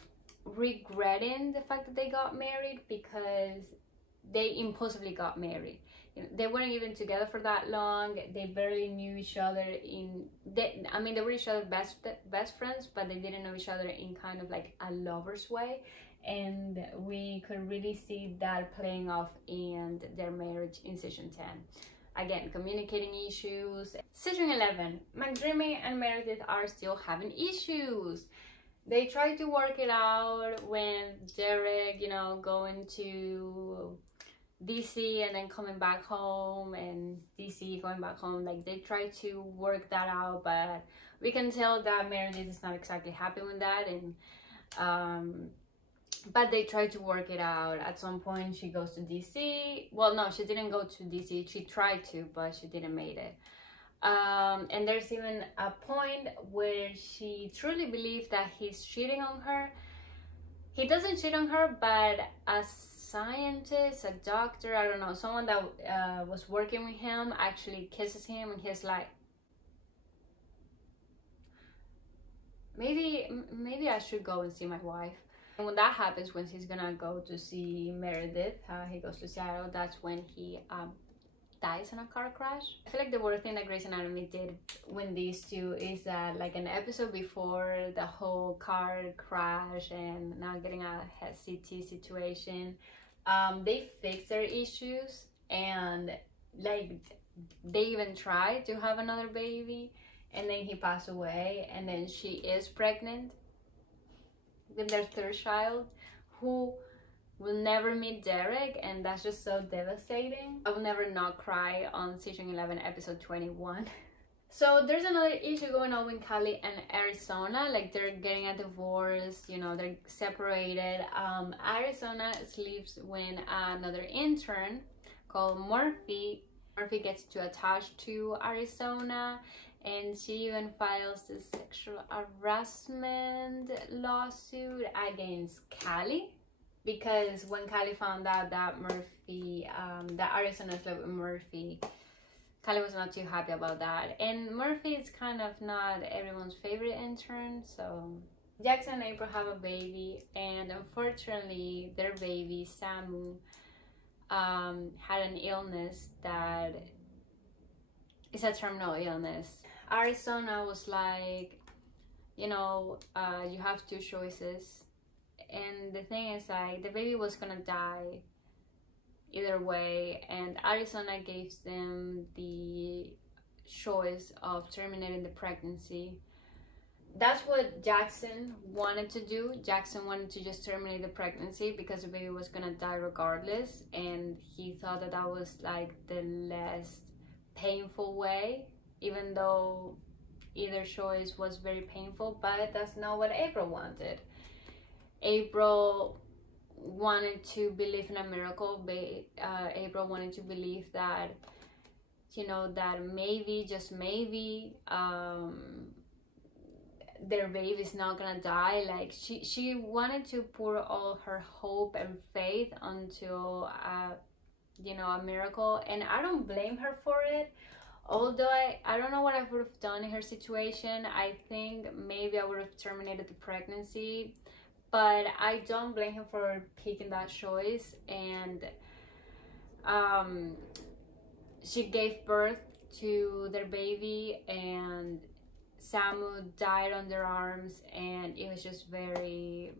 regretting the fact that they got married, because they impulsively got married. You know, they weren't even together for that long. They barely knew each other. They were each other's best friends, but they didn't know each other in kind of like a lover's way. And we could really see that playing off in their marriage in season 10. Again, communicating issues. Season 11, McDreamy and Meredith are still having issues. They try to work it out when Derek, you know, going to DC and then coming back home, and DC going back home. Like, they try to work that out, but we can tell that Meredith is not exactly happy with that. And but they try to work it out. At some point she goes to DC. Well, no, she didn't go to DC. She tried to, but she didn't make it. And there's even a point where she truly believes that he's cheating on her. He doesn't cheat on her, but a scientist, a doctor, I don't know, someone that was working with him actually kisses him, and he's like, maybe I should go and see my wife. And when that happens, when he's gonna go to see Meredith, he goes to Seattle, that's when he dies in a car crash. I feel like the worst thing that Grey's Anatomy did with these two is that, like, an episode before the whole car crash and now getting a head CT situation, they fixed their issues, and like they even tried to have another baby, and then he passed away, and then she is pregnant with their third child, who will never meet Derek, and that's just so devastating. I will never not cry on season 11 episode 21. So there's another issue going on with Callie and Arizona. Like, they're getting a divorce, you know, they're separated. Arizona sleeps with another intern called Murphy. Murphy gets too attached to Arizona, and she even files a sexual harassment lawsuit against Callie. Because when Callie found out that Murphy, that Arizona slept with Murphy, Callie was not too happy about that. And Murphy is kind of not everyone's favorite intern. So Jackson and April have a baby, and unfortunately their baby, Samu, had an illness that is a terminal illness. Arizona was like, you know, you have two choices. And the thing is, like, the baby was gonna die either way, and Arizona gave them the choice of terminating the pregnancy. That's what Jackson wanted to do. Jackson wanted to just terminate the pregnancy because the baby was gonna die regardless, and he thought that that was like the less painful way, even though either choice was very painful. But that's not what April wanted. April wanted to believe in a miracle. April wanted to believe that, you know, that maybe, just maybe, their baby is not gonna die. Like, she wanted to pour all her hope and faith onto you know, a miracle, and I don't blame her for it. Although I don't know what I would have done in her situation. I think maybe I would have terminated the pregnancy, but I don't blame him for picking that choice. And she gave birth to their baby, and Samu died on their arms, and it was just very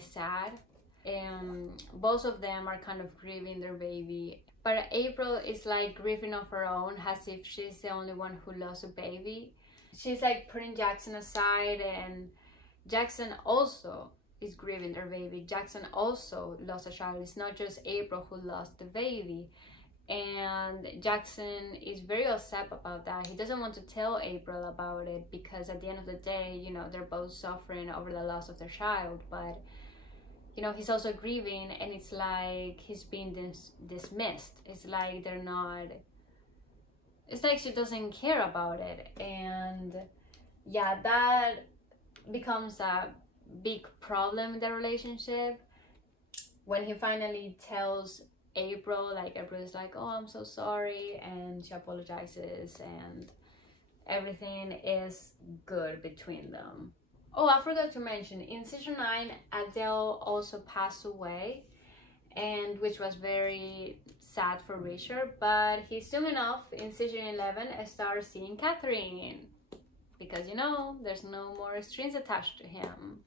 sad. And both of them are kind of grieving their baby, but April is like grieving of her own, as if she's the only one who lost a baby. She's like putting Jackson aside, and Jackson also is grieving their baby. Jackson also lost a child. It's not just April who lost the baby. And Jackson is very upset about that. He doesn't want to tell April about it, because at the end of the day, you know, they're both suffering over the loss of their child. But, you know, he's also grieving, and it's like he's being dismissed. It's like they're not, it's like she doesn't care about it. And yeah, that becomes a big problem in the relationship. When he finally tells April, like, April is like, oh, I'm so sorry, and she apologizes, and everything is good between them. Oh, I forgot to mention, in season 9, Adele also passed away, and which was very sad for Richard, but he soon enough in season 11 started seeing Catherine, because, you know, there's no more strings attached to him.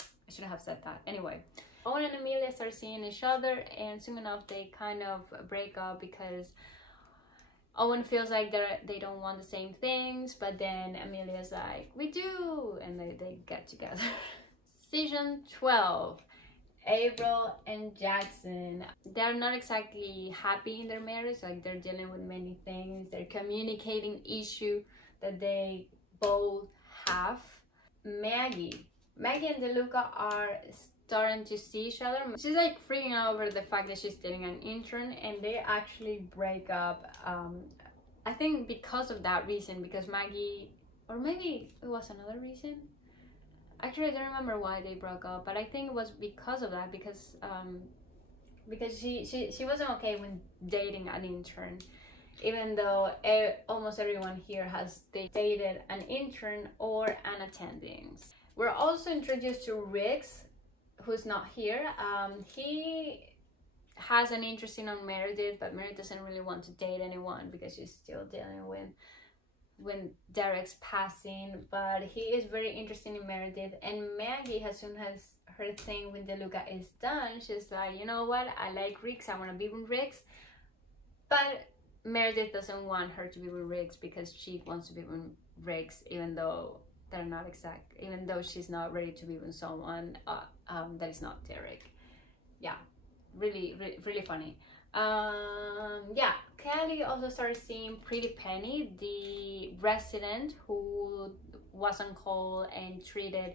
I shouldn't have said that. Anyway, Owen and Amelia start seeing each other, and soon enough they kind of break up, because Owen feels like they don't want the same things, but then Amelia's like, we do, and they get together. Season 12, April and Jackson. They're not exactly happy in their marriage, like they're dealing with many things. They're communicating issue that they both have. Maggie and DeLuca are starting to see each other. She's like freaking out over the fact that she's dating an intern, and they actually break up. I think because of that reason, because Maggie, or maybe it was another reason. Actually, I don't remember why they broke up, but I think it was because of that, because she wasn't okay with dating an intern, even though almost everyone here has dated an intern or an attending. We're also introduced to Riggs, who's not here. He has an interest in on Meredith, but Meredith doesn't really want to date anyone because she's still dealing with Derek's passing. But he is very interested in Meredith, and Maggie, as soon as her thing with DeLuca is done, she's like, you know what, I like Riggs, I want to be with Riggs. But Meredith doesn't want her to be with Riggs because she wants to be with Riggs, even though they're not exact, even though she's not ready to be with someone that is not Derek. Yeah, really funny. Yeah, Kelly also started seeing Pretty Penny, the resident who was on call and treated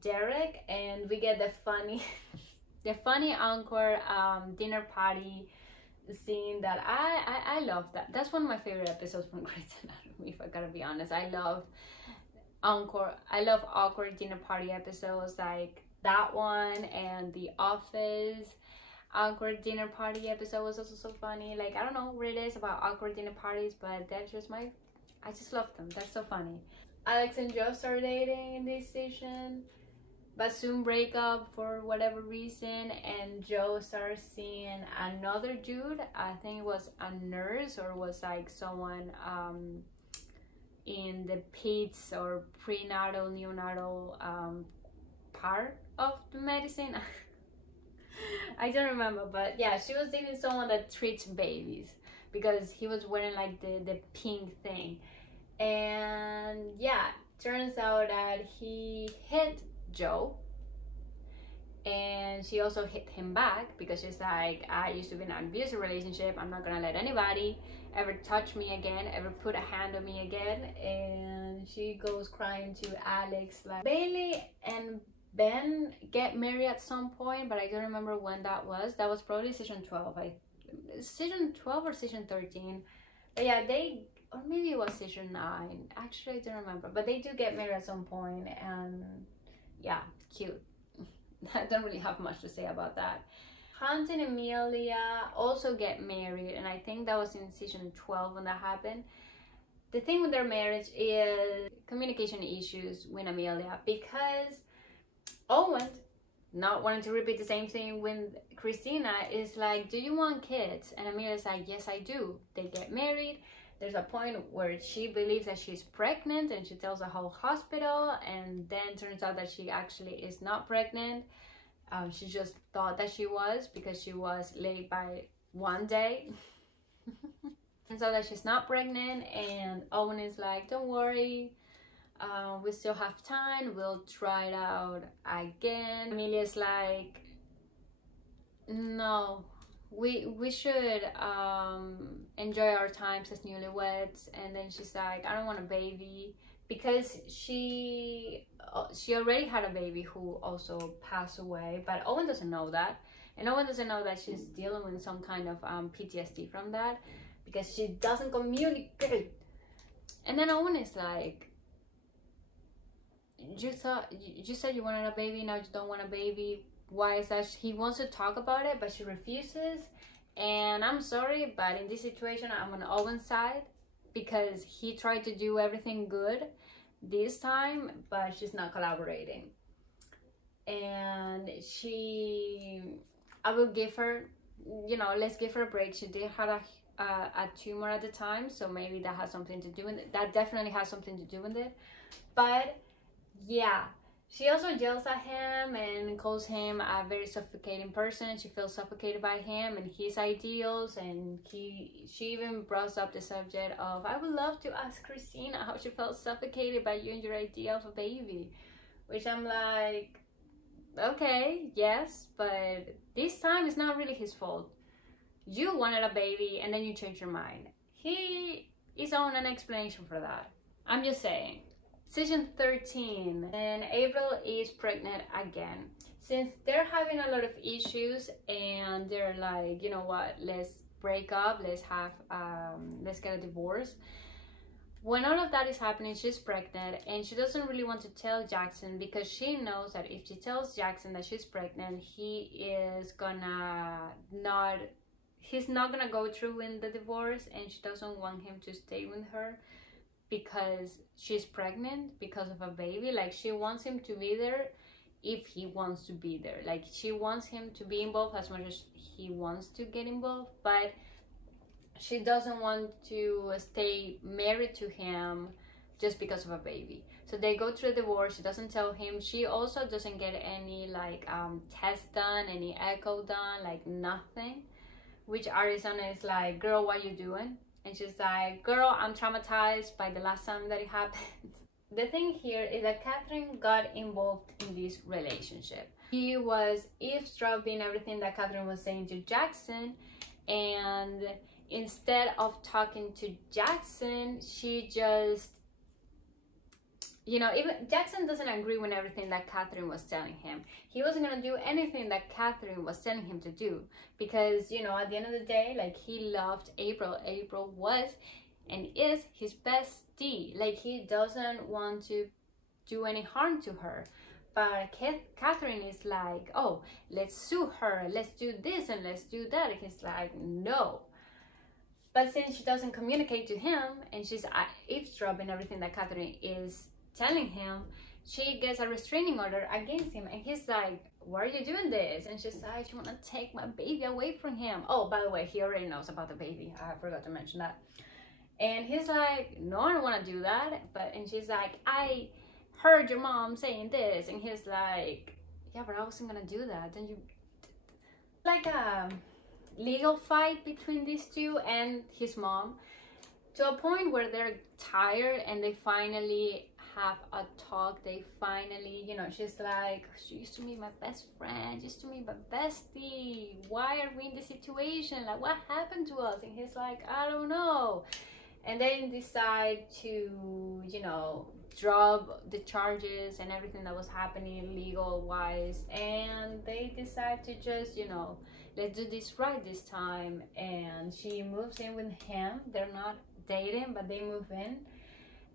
Derek, and we get the funny encore dinner party scene that I love. That's one of my favorite episodes from Grey's Anatomy, if I gotta be honest. I love awkward dinner party episodes like that one, and The Office awkward dinner party episode was also so funny. Like, I don't know what it is about awkward dinner parties, but that's just I just love them. That's so funny. Alex and Joe started dating in this season, but soon break up for whatever reason, and Joe started seeing another dude. I think it was a nurse, or was like someone in the peds or prenatal, neonatal part of the medicine. I don't remember, but yeah, she was dating someone that treats babies because he was wearing like the pink thing. And yeah, turns out that he hit Joe, and she also hit him back because she's like, I used to be in an abusive relationship, I'm not gonna let anybody ever touch me again, ever put a hand on me again. And she goes crying to Alex. Like, Bailey and Ben get married at some point, but I don't remember when that was. That was probably season 12. Season 12 or season 13. But yeah, or maybe it was season 9. Actually, I don't remember. But they do get married at some point, and yeah, cute. I don't really have much to say about that. Hunt and Amelia also get married, and I think that was in season 12 when that happened. The thing with their marriage is communication issues with Amelia, because Owen, not wanting to repeat the same thing with Christina, is like, do you want kids? And Amelia's like, yes, I do. They get married. There's a point where she believes that she's pregnant, and she tells the whole hospital, and then turns out that she actually is not pregnant. She just thought that she was because she was late by one day. Turns out that she's not pregnant, and Owen is like, don't worry, we still have time, we'll try it out again. Amelia's like, no, we should enjoy our times as newlyweds. And then she's like, I don't want a baby, because she already had a baby who also passed away, but Owen doesn't know that. And Owen doesn't know that she's dealing with some kind of PTSD from that, because she doesn't communicate. And then Owen is like, you said you wanted a baby, now you don't want a baby. Why is that? He wants to talk about it, but she refuses. And I'm sorry, but in this situation, I'm on Owen's side, because he tried to do everything good this time, but she's not collaborating. And I will give her, let's give her a break. She did have a tumor at the time, so maybe that has something to do with it. That definitely has something to do with it. But yeah, She also yells at him and calls him a very suffocating person. She feels suffocated by him and his ideals, and she even brought up the subject of, I would love to ask Christina how she felt suffocated by you and your idea of a baby. Which I'm like, okay, yes, but this time it's not really his fault. You wanted a baby and then you changed your mind. He is on an explanation for that. I'm just saying. Decision 13, and April is pregnant again. Since they're having a lot of issues and they're like, you know what, let's break up, let's get a divorce. When all of that is happening, she's pregnant and she doesn't really want to tell Jackson, because she knows that if she tells Jackson that she's pregnant, he's not gonna go through in the divorce, and she doesn't want him to stay with her because she's pregnant, because of a baby. Like, she wants him to be there if he wants to be there. Like, she wants him to be involved as much as he wants to get involved, but she doesn't want to stay married to him just because of a baby. So they go through a divorce. She doesn't tell him. She also doesn't get any like test done, any echo done, like nothing. Which Arizona is like, girl, what are you doing? And she's like, girl, I'm traumatized by the last time that it happened. The thing here is that Catherine got involved in this relationship. He was eavesdropping everything that Catherine was saying to Jackson, and instead of talking to Jackson, she just, you know, even Jackson doesn't agree with everything that Catherine was telling him. He wasn't gonna do anything that Catherine was telling him to do, because, you know, at the end of the day, like, he loved April. April was and is his bestie. Like, he doesn't want to do any harm to her. But Catherine is like, oh, let's sue her, let's do this and let's do that. And he's like, no. But since she doesn't communicate to him and she's eavesdropping everything that Catherine is telling him, she gets a restraining order against him. And he's like, why are you doing this? And she's like, you want to take my baby away from him. Oh, by the way, he already knows about the baby. I forgot to mention that. And he's like, no, I don't want to do that. And she's like, I heard your mom saying this. And he's like, yeah, but I wasn't gonna do that. Then you, like a legal fight between these two and his mom, to a point where they're tired and they finally have a talk. They finally, you know, she's like, she used to be my best friend, used to be my bestie, why are we in this situation, like, what happened to us? And he's like, I don't know. And they decide to, you know, drop the charges and everything that was happening legal wise, and they decide to just, you know, let's do this right this time. And she moves in with him. They're not dating, but they move in,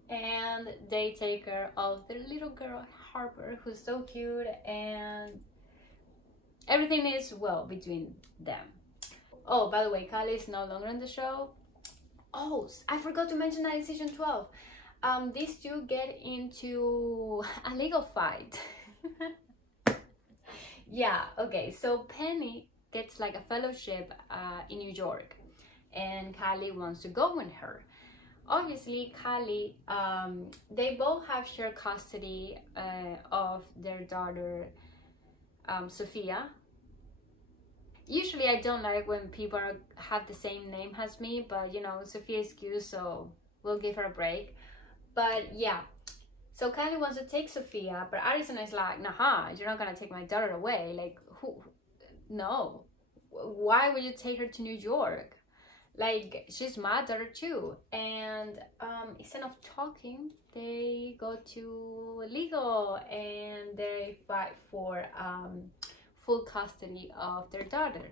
and they take care of their little girl Harper, who's so cute, and everything is well between them. Oh, by the way, Kylie is no longer in the show. Oh, I forgot to mention that in season 12, these two get into a legal fight. Yeah, okay, so Penny gets like a fellowship in New York, and Kylie wants to go with her. Obviously, Kylie, they both have shared custody of their daughter, Sophia. Usually I don't like when people have the same name as me, but you know, Sophia is cute, so we'll give her a break. But yeah, so Kylie wants to take Sophia, but Arizona is like, nah, you're not gonna take my daughter away. Like, who? No. Why would you take her to New York? Like, she's my daughter too. And instead of talking, they go to legal and they fight for full custody of their daughter.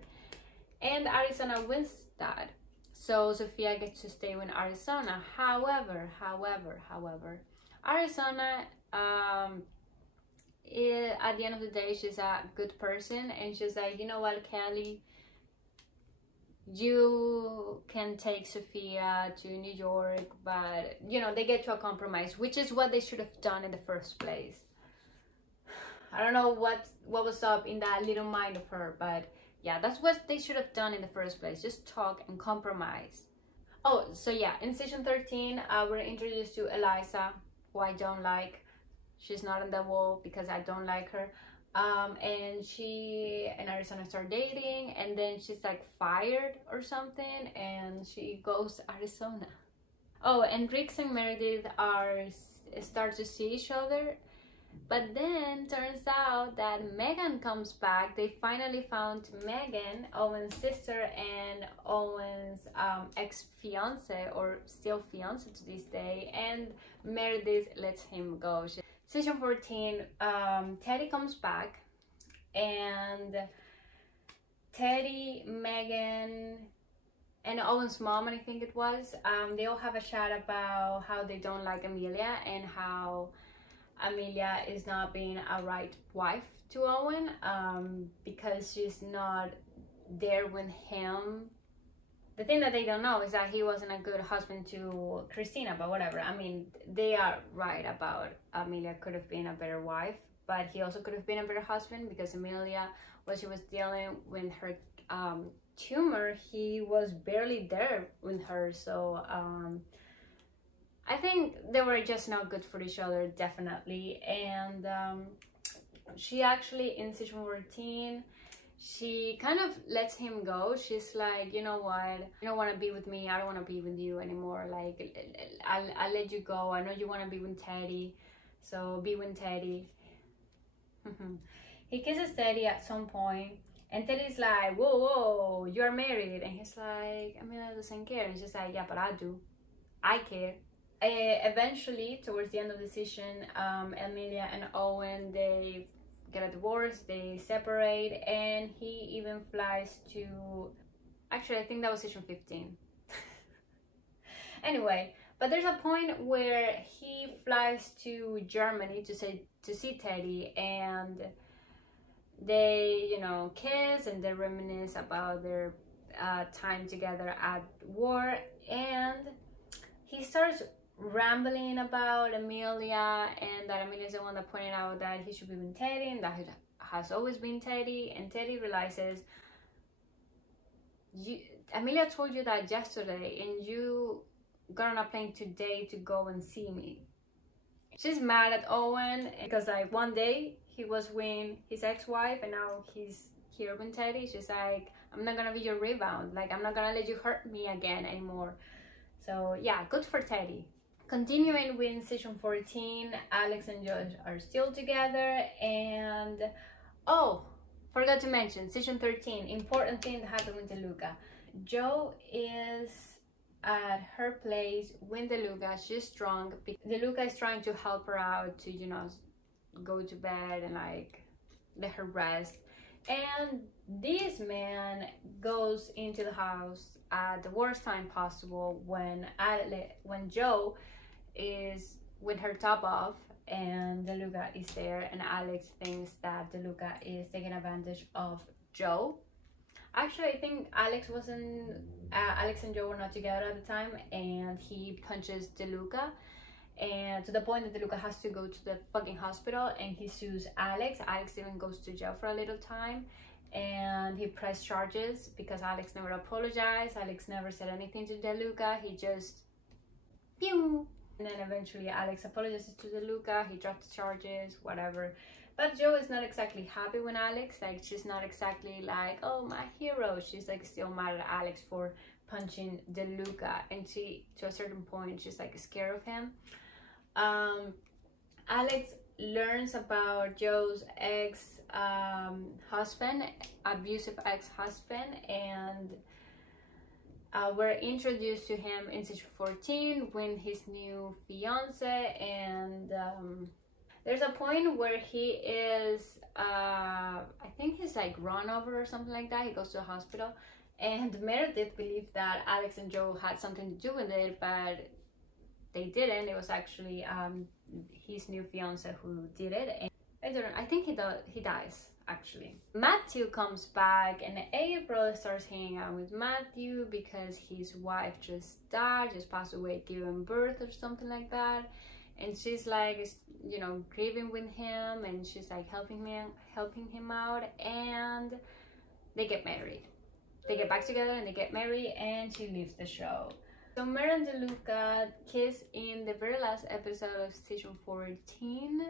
And Arizona wins that. So Sophia gets to stay with Arizona. However, Arizona, at the end of the day, she's a good person, and she's like, you know what, Kelly, you can take Sophia to New York, but you know, they get to a compromise, which is what they should have done in the first place. I don't know what was up in that little mind of her, but yeah, that's what they should have done in the first place. Just talk and compromise. Oh, so yeah, in season 13, we're introduced to Eliza, who I don't like. she's not on the wall because I don't like her. And she and Arizona start dating, and then she's like fired or something, and she goes to Arizona. Oh, and Riggs and Meredith start to see each other, but then turns out that Megan comes back. They finally found Megan, Owen's sister, and Owen's ex-fiance, or still fiance to this day, and Meredith lets him go. Season 14, Teddy comes back, and Teddy, Megan, and Owen's mom, I think it was, they all have a chat about how they don't like Amelia and how Amelia is not being a right wife to Owen, because she's not there with him. The thing that they don't know is that he wasn't a good husband to Christina, but whatever. I mean, they are right about Amelia could have been a better wife, but he also could have been a better husband, because Amelia, when she was dealing with her tumor, he was barely there with her. So I think they were just not good for each other, definitely. And she actually, in season 14, she kind of lets him go. She's like, you know what, you don't want to be with me, I don't want to be with you anymore. Like, I'll let you go. I know you want to be with Teddy, so be with Teddy. He kisses Teddy at some point, and Teddy's like, whoa, whoa, you're married. And he's like, Amelia doesn't care. And she's like, yeah, but I do. I care. Eventually, towards the end of the season, Amelia and Owen, they get a divorce, they separate, and he even flies to, actually I think that was season 15. Anyway, but there's a point where he flies to Germany to see Teddy, and they, you know, kiss and they reminisce about their time together at war, and he starts rambling about Amelia, and that Amelia is the one that pointed out that he should be with Teddy, and that he has always been Teddy. And Teddy realizes, Amelia told you that yesterday, and you got on a plane today to go and see me. She's mad at Owen because, like, one day he was with his ex-wife and now he's here with Teddy. She's like, I'm not gonna be your rebound, like, I'm not gonna let you hurt me again anymore. So yeah, good for Teddy. Continuing with season 14, Alex and Joe are still together, and oh, forgot to mention, season 13, important thing that happened with DeLuca. Joe is at her place with DeLuca. She's drunk. DeLuca is trying to help her out to, you know, go to bed and like let her rest. And this man goes into the house at the worst time possible when Joe is with her top off and DeLuca is there, and Alex thinks that DeLuca is taking advantage of Joe. Actually, I think Alex and Joe were not together at the time, and he punches DeLuca, and to the point that DeLuca has to go to the fucking hospital, and he sues Alex. Alex even goes to jail for a little time, and he pressed charges because Alex never apologized. Alex never said anything to DeLuca. He just pew. And then eventually Alex apologizes to DeLuca. He dropped the charges, whatever. But Joe is not exactly happy with Alex. Like, she's not exactly like, oh, my hero. She's like still mad at Alex for punching DeLuca, and she, to a certain point, she's like scared of him. Alex learns about Joe's ex-husband, abusive ex-husband, and we're introduced to him in season 14 with his new fiance, and there's a point where he is, I think he's like run over or something like that. He goes to a hospital, and Meredith believed that Alex and Joe had something to do with it, but they didn't. It was actually his new fiance who did it. And I think he dies, actually. Matthew comes back, and April starts hanging out with Matthew because his wife just died, just passed away giving birth or something like that, and she's like, you know, grieving with him, and she's like helping him out, and they get married. They get back together and they get married, and she leaves the show. So Mer and DeLuca kiss in the very last episode of season 14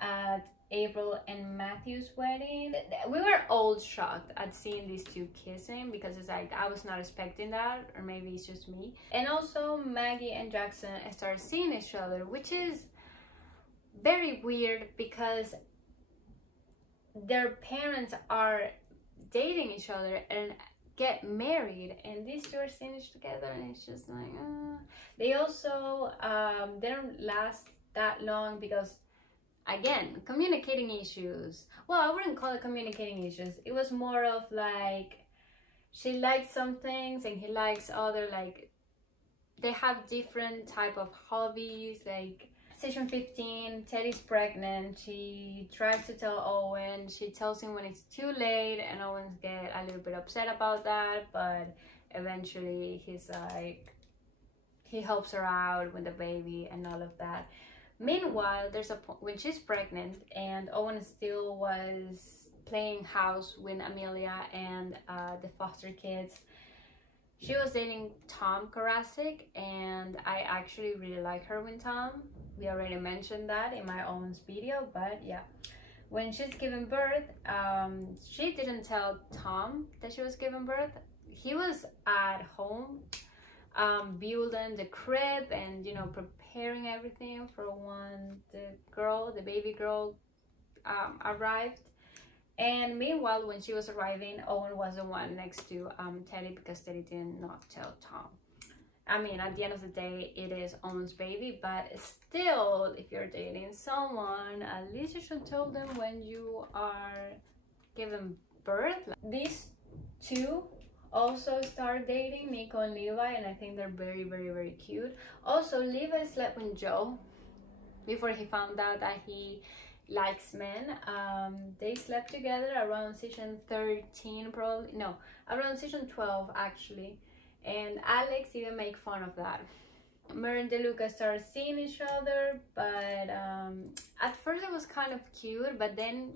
at April and Matthew's wedding. We were all shocked at seeing these two kissing because it's like I was not expecting that, or maybe it's just me. And also Maggie and Jackson start seeing each other, which is very weird because their parents are dating each other and get married, and these two are seeing each together, and it's just like they also they don't last that long because, again, communicating issues. Well, I wouldn't call it communicating issues. It was more of like she likes some things and he likes other, like they have different type of hobbies. Like season 15, Teddy's pregnant. She tries to tell Owen. She tells him when it's too late, and Owen's get a little bit upset about that, but eventually he's like, he helps her out with the baby and all of that. Meanwhile, there's a point when she's pregnant and Owen still was playing house with Amelia and the foster kids. She was dating Tom Karasik, and I actually really like her with Tom. We already mentioned that in my Owen's video, but yeah. When she's giving birth, she didn't tell Tom that she was giving birth. He was at home building the crib and, you know, preparing everything for when the baby girl arrived. And meanwhile, when she was arriving, Owen was the one next to Teddy, because Teddy did not tell Tom. I mean, at the end of the day, it is Owen's baby, but still, if you're dating someone, at least you should tell them when you are giving birth. These two also start dating, Nico and Levi, and I think they're very, very, very cute. Also, Levi slept with Joe before he found out that he likes men. They slept together around season 13, probably, no, around season 12 actually, and Alex even make fun of that. Mer and DeLuca start seeing each other, but at first it was kind of cute, but then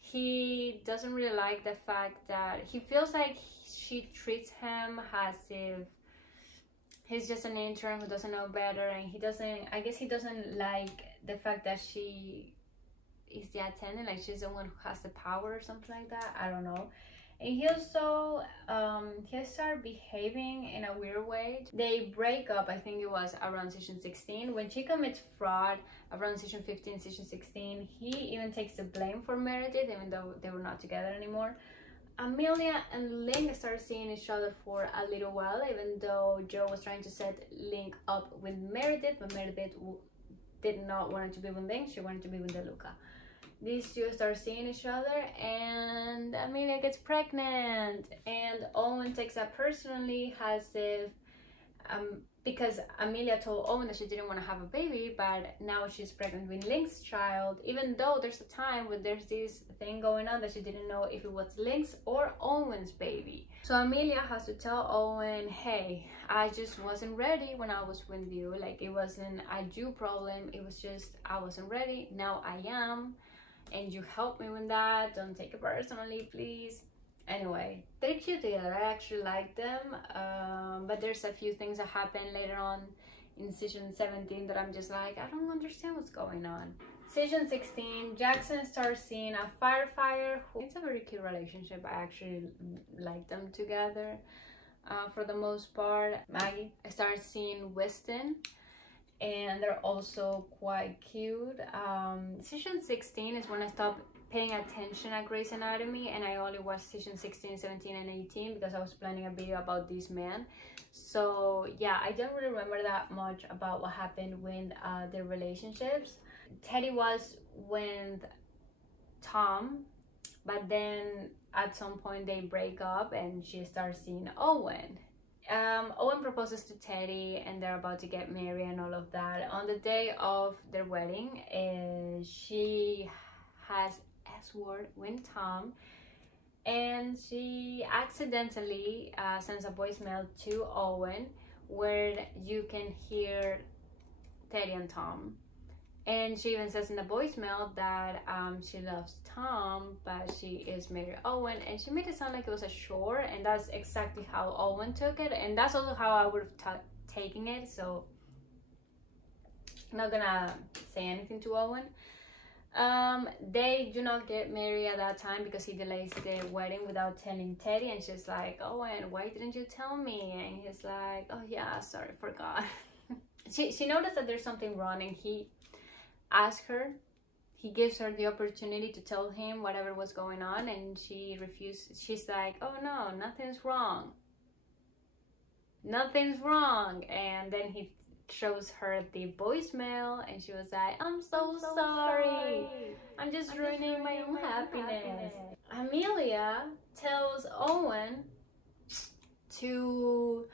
he doesn't really like the fact that he feels like she treats him as if he's just an intern who doesn't know better, and he doesn't, I guess he doesn't like the fact that she is the attendant, like she's the one who has the power or something like that. I don't know. And he also he started behaving in a weird way. They break up, I think it was around season 16 when she commits fraud. Around season 15, season 16, he even takes the blame for Meredith, even though they were not together anymore. Amelia and Link started seeing each other for a little while, even though Joe was trying to set Link up with Meredith, but Meredith did not want to be with Link. She wanted to be with DeLuca. These two start seeing each other, and Amelia gets pregnant, and Owen takes that personally, as if because Amelia told Owen that she didn't want to have a baby, but now she's pregnant with Link's child, even though there's a time when there's this thing going on that she didn't know if it was Link's or Owen's baby. So Amelia has to tell Owen, hey, I just wasn't ready when I was with you. Like, it wasn't a you problem, it was just I wasn't ready. Now I am, and you helped me with that. Don't take it personally, please. Anyway, they're cute together. I actually like them, but there's a few things that happen later on in season 17 that I'm just like, I don't understand what's going on. Season 16, Jackson starts seeing a firefighter who, it's a very cute relationship. I actually like them together for the most part. Maggie starts seeing Weston, and they're also quite cute. Season 16 is when I stopped paying attention at Grey's Anatomy, and I only watched season 16, 17, and 18 because I was planning a video about these men. So yeah, I don't really remember that much about what happened with their relationships. Teddy was with Tom, but then at some point they break up and she starts seeing Owen. Owen proposes to Teddy, and they're about to get married and all of that. On the day of their wedding, she has S-word with Tom, and she accidentally sends a voicemail to Owen where you can hear Teddy and Tom, And she even says in the voicemail that she loves Tom, but she is married to Owen, and she made it sound like it was a chore, and that's exactly how Owen took it, and that's also how I would have taken it. So I'm not gonna say anything to Owen. They do not get married at that time because he delays the wedding without telling Teddy, and she's like, Owen, why didn't you tell me? And he's like, oh yeah, sorry, forgot. she noticed that there's something wrong, and he asks her, he gives her the opportunity to tell him whatever was going on, and she refuses. She's like, oh no, nothing's wrong, nothing's wrong. And then he shows her the voicemail, and she was like, I'm so sorry. I'm just ruining my own happiness. Amelia tells Owen to,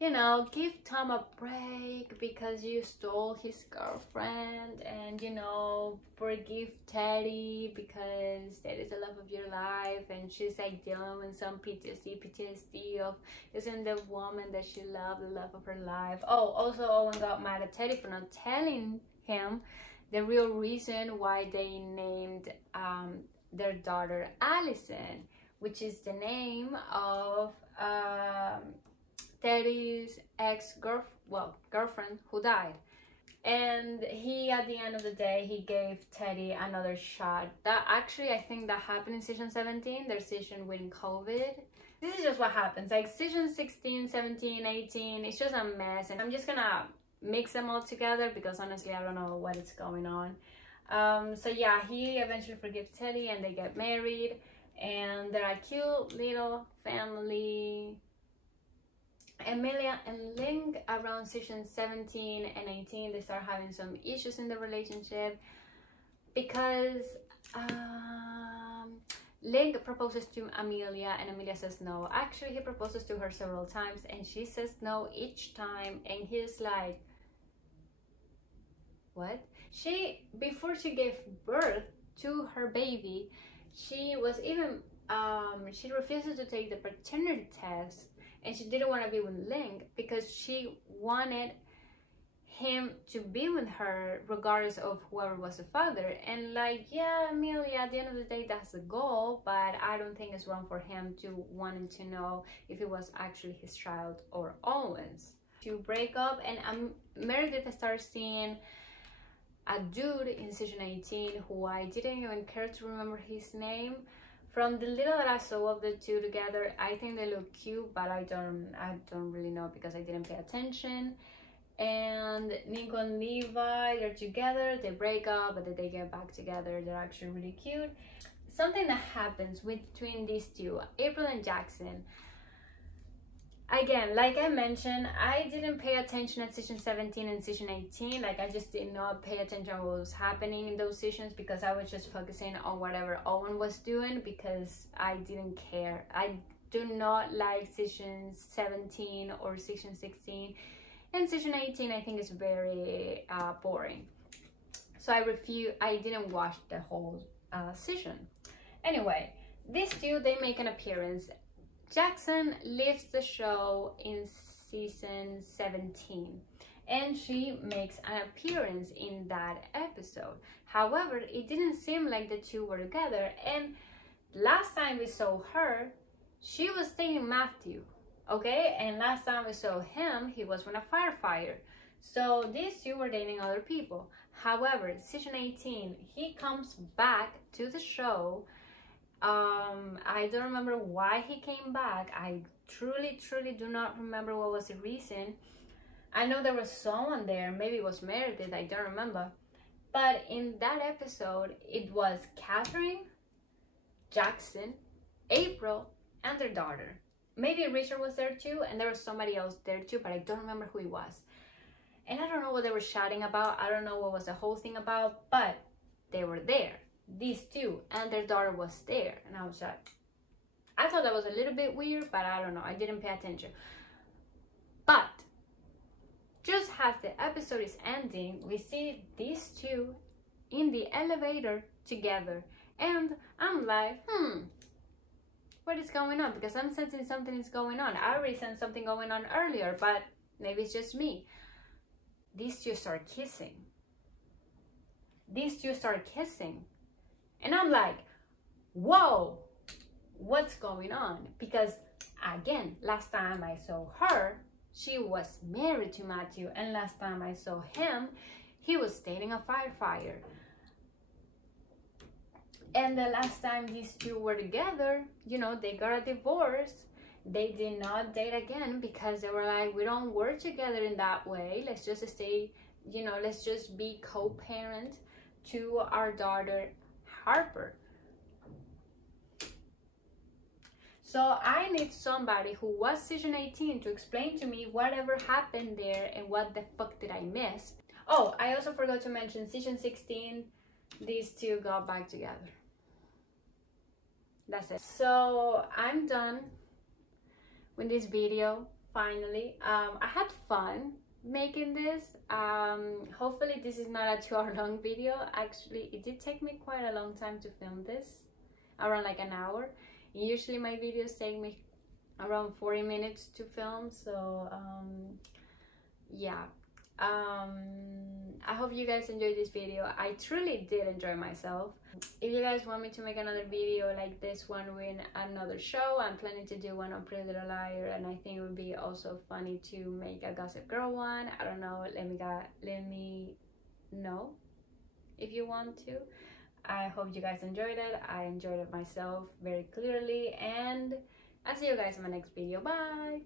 you know, give Tom a break because you stole his girlfriend, and, you know, forgive Teddy because Teddy's the love of your life. And she's like dealing with some PTSD of isn't the woman that she loved the love of her life. Oh, also Owen got mad at Teddy for not telling him the real reason why they named their daughter Allison, which is the name of Teddy's girlfriend who died. And he, at the end of the day, he gave Teddy another shot. That actually, I think that happened in season 17, their season with COVID. This is just what happens, like season 16, 17, 18, it's just a mess, and I'm just gonna mix them all together because honestly I don't know what is going on. So yeah, he eventually forgives Teddy, and they get married, and they're a cute little family. Amelia and Link, around season 17 and 18, they start having some issues in the relationship because Link proposes to Amelia, and Amelia says no. Actually, he proposes to her several times, and she says no each time, and he's like, what? Before she gave birth to her baby, she was even she refuses to take the paternity test, and she didn't want to be with Link because she wanted him to be with her regardless of whoever was the father. And like, yeah, Amelia, at the end of the day, that's the goal, but I don't think it's wrong for him to wanting to know if it was actually his child or Owen's. To break up, and Meredith starts seeing a dude in season 18 who I didn't even care to remember his name. From the little that I saw of the two together, I think they look cute, but I don't really know because I didn't pay attention. And Nico and Levi, they're together, they break up, but then they get back together. They're actually really cute. Something that happens between these two, April and Jackson. Again, like I mentioned, I didn't pay attention at season 17 and season 18. Like, I just did not pay attention to what was happening in those seasons because I was just focusing on whatever Owen was doing because I didn't care. I do not like season 17 or season 16. And season 18, I think is very boring. So I didn't watch the whole season. Anyway, these two, they make an appearance. Jackson leaves the show in season 17, and she makes an appearance in that episode. However, it didn't seem like the two were together, and last time we saw her, she was dating Matthew, okay? And last time we saw him, he was with a firefighter. So these two were dating other people. However, season 18, he comes back to the show. I don't remember why he came back. I truly do not remember what was the reason. I know there was someone there, maybe it was Meredith, I don't remember. But in that episode, it was Catherine, Jackson, April, and their daughter. Maybe Richard was there too, and there was somebody else there too, but I don't remember who he was. And I don't know what they were shouting about. I don't know what was the whole thing about, but they were there. These two, and their daughter was there, and I was like, I thought that was a little bit weird, but I don't know, I didn't pay attention. But just as the episode is ending, we see these two in the elevator together, and I'm like, what is going on? Because I'm sensing something is going on. I already sensed something going on earlier, but maybe it's just me. These two start kissing. these two start kissing. And I'm like, whoa, what's going on? Because again, last time I saw her, she was married to Matthew, and last time I saw him, he was dating a firefighter. And the last time these two were together, you know, they got a divorce. They did not date again because they were like, we don't work together in that way. Let's just stay, you know, let's just be co-parent to our daughter, Harper. So I need somebody who was season 18 to explain to me whatever happened there and what the fuck did I miss. Oh, I also forgot to mention season 16, these two got back together. That's it. So I'm done with this video, finally. I had fun making this. Hopefully this is not a 2-hour long video. Actually, it did take me quite a long time to film this, around like an hour. Usually my videos take me around 40 minutes to film, so yeah. I hope you guys enjoyed this video. I truly did enjoy myself. If you guys want me to make another video like this one with another show, I'm planning to do one on Pretty Little Liar, and I think it would be also funny to make a Gossip Girl one. I don't know, let me know if you want to. I hope you guys enjoyed it. I enjoyed it myself very clearly, and I'll see you guys in my next video. Bye!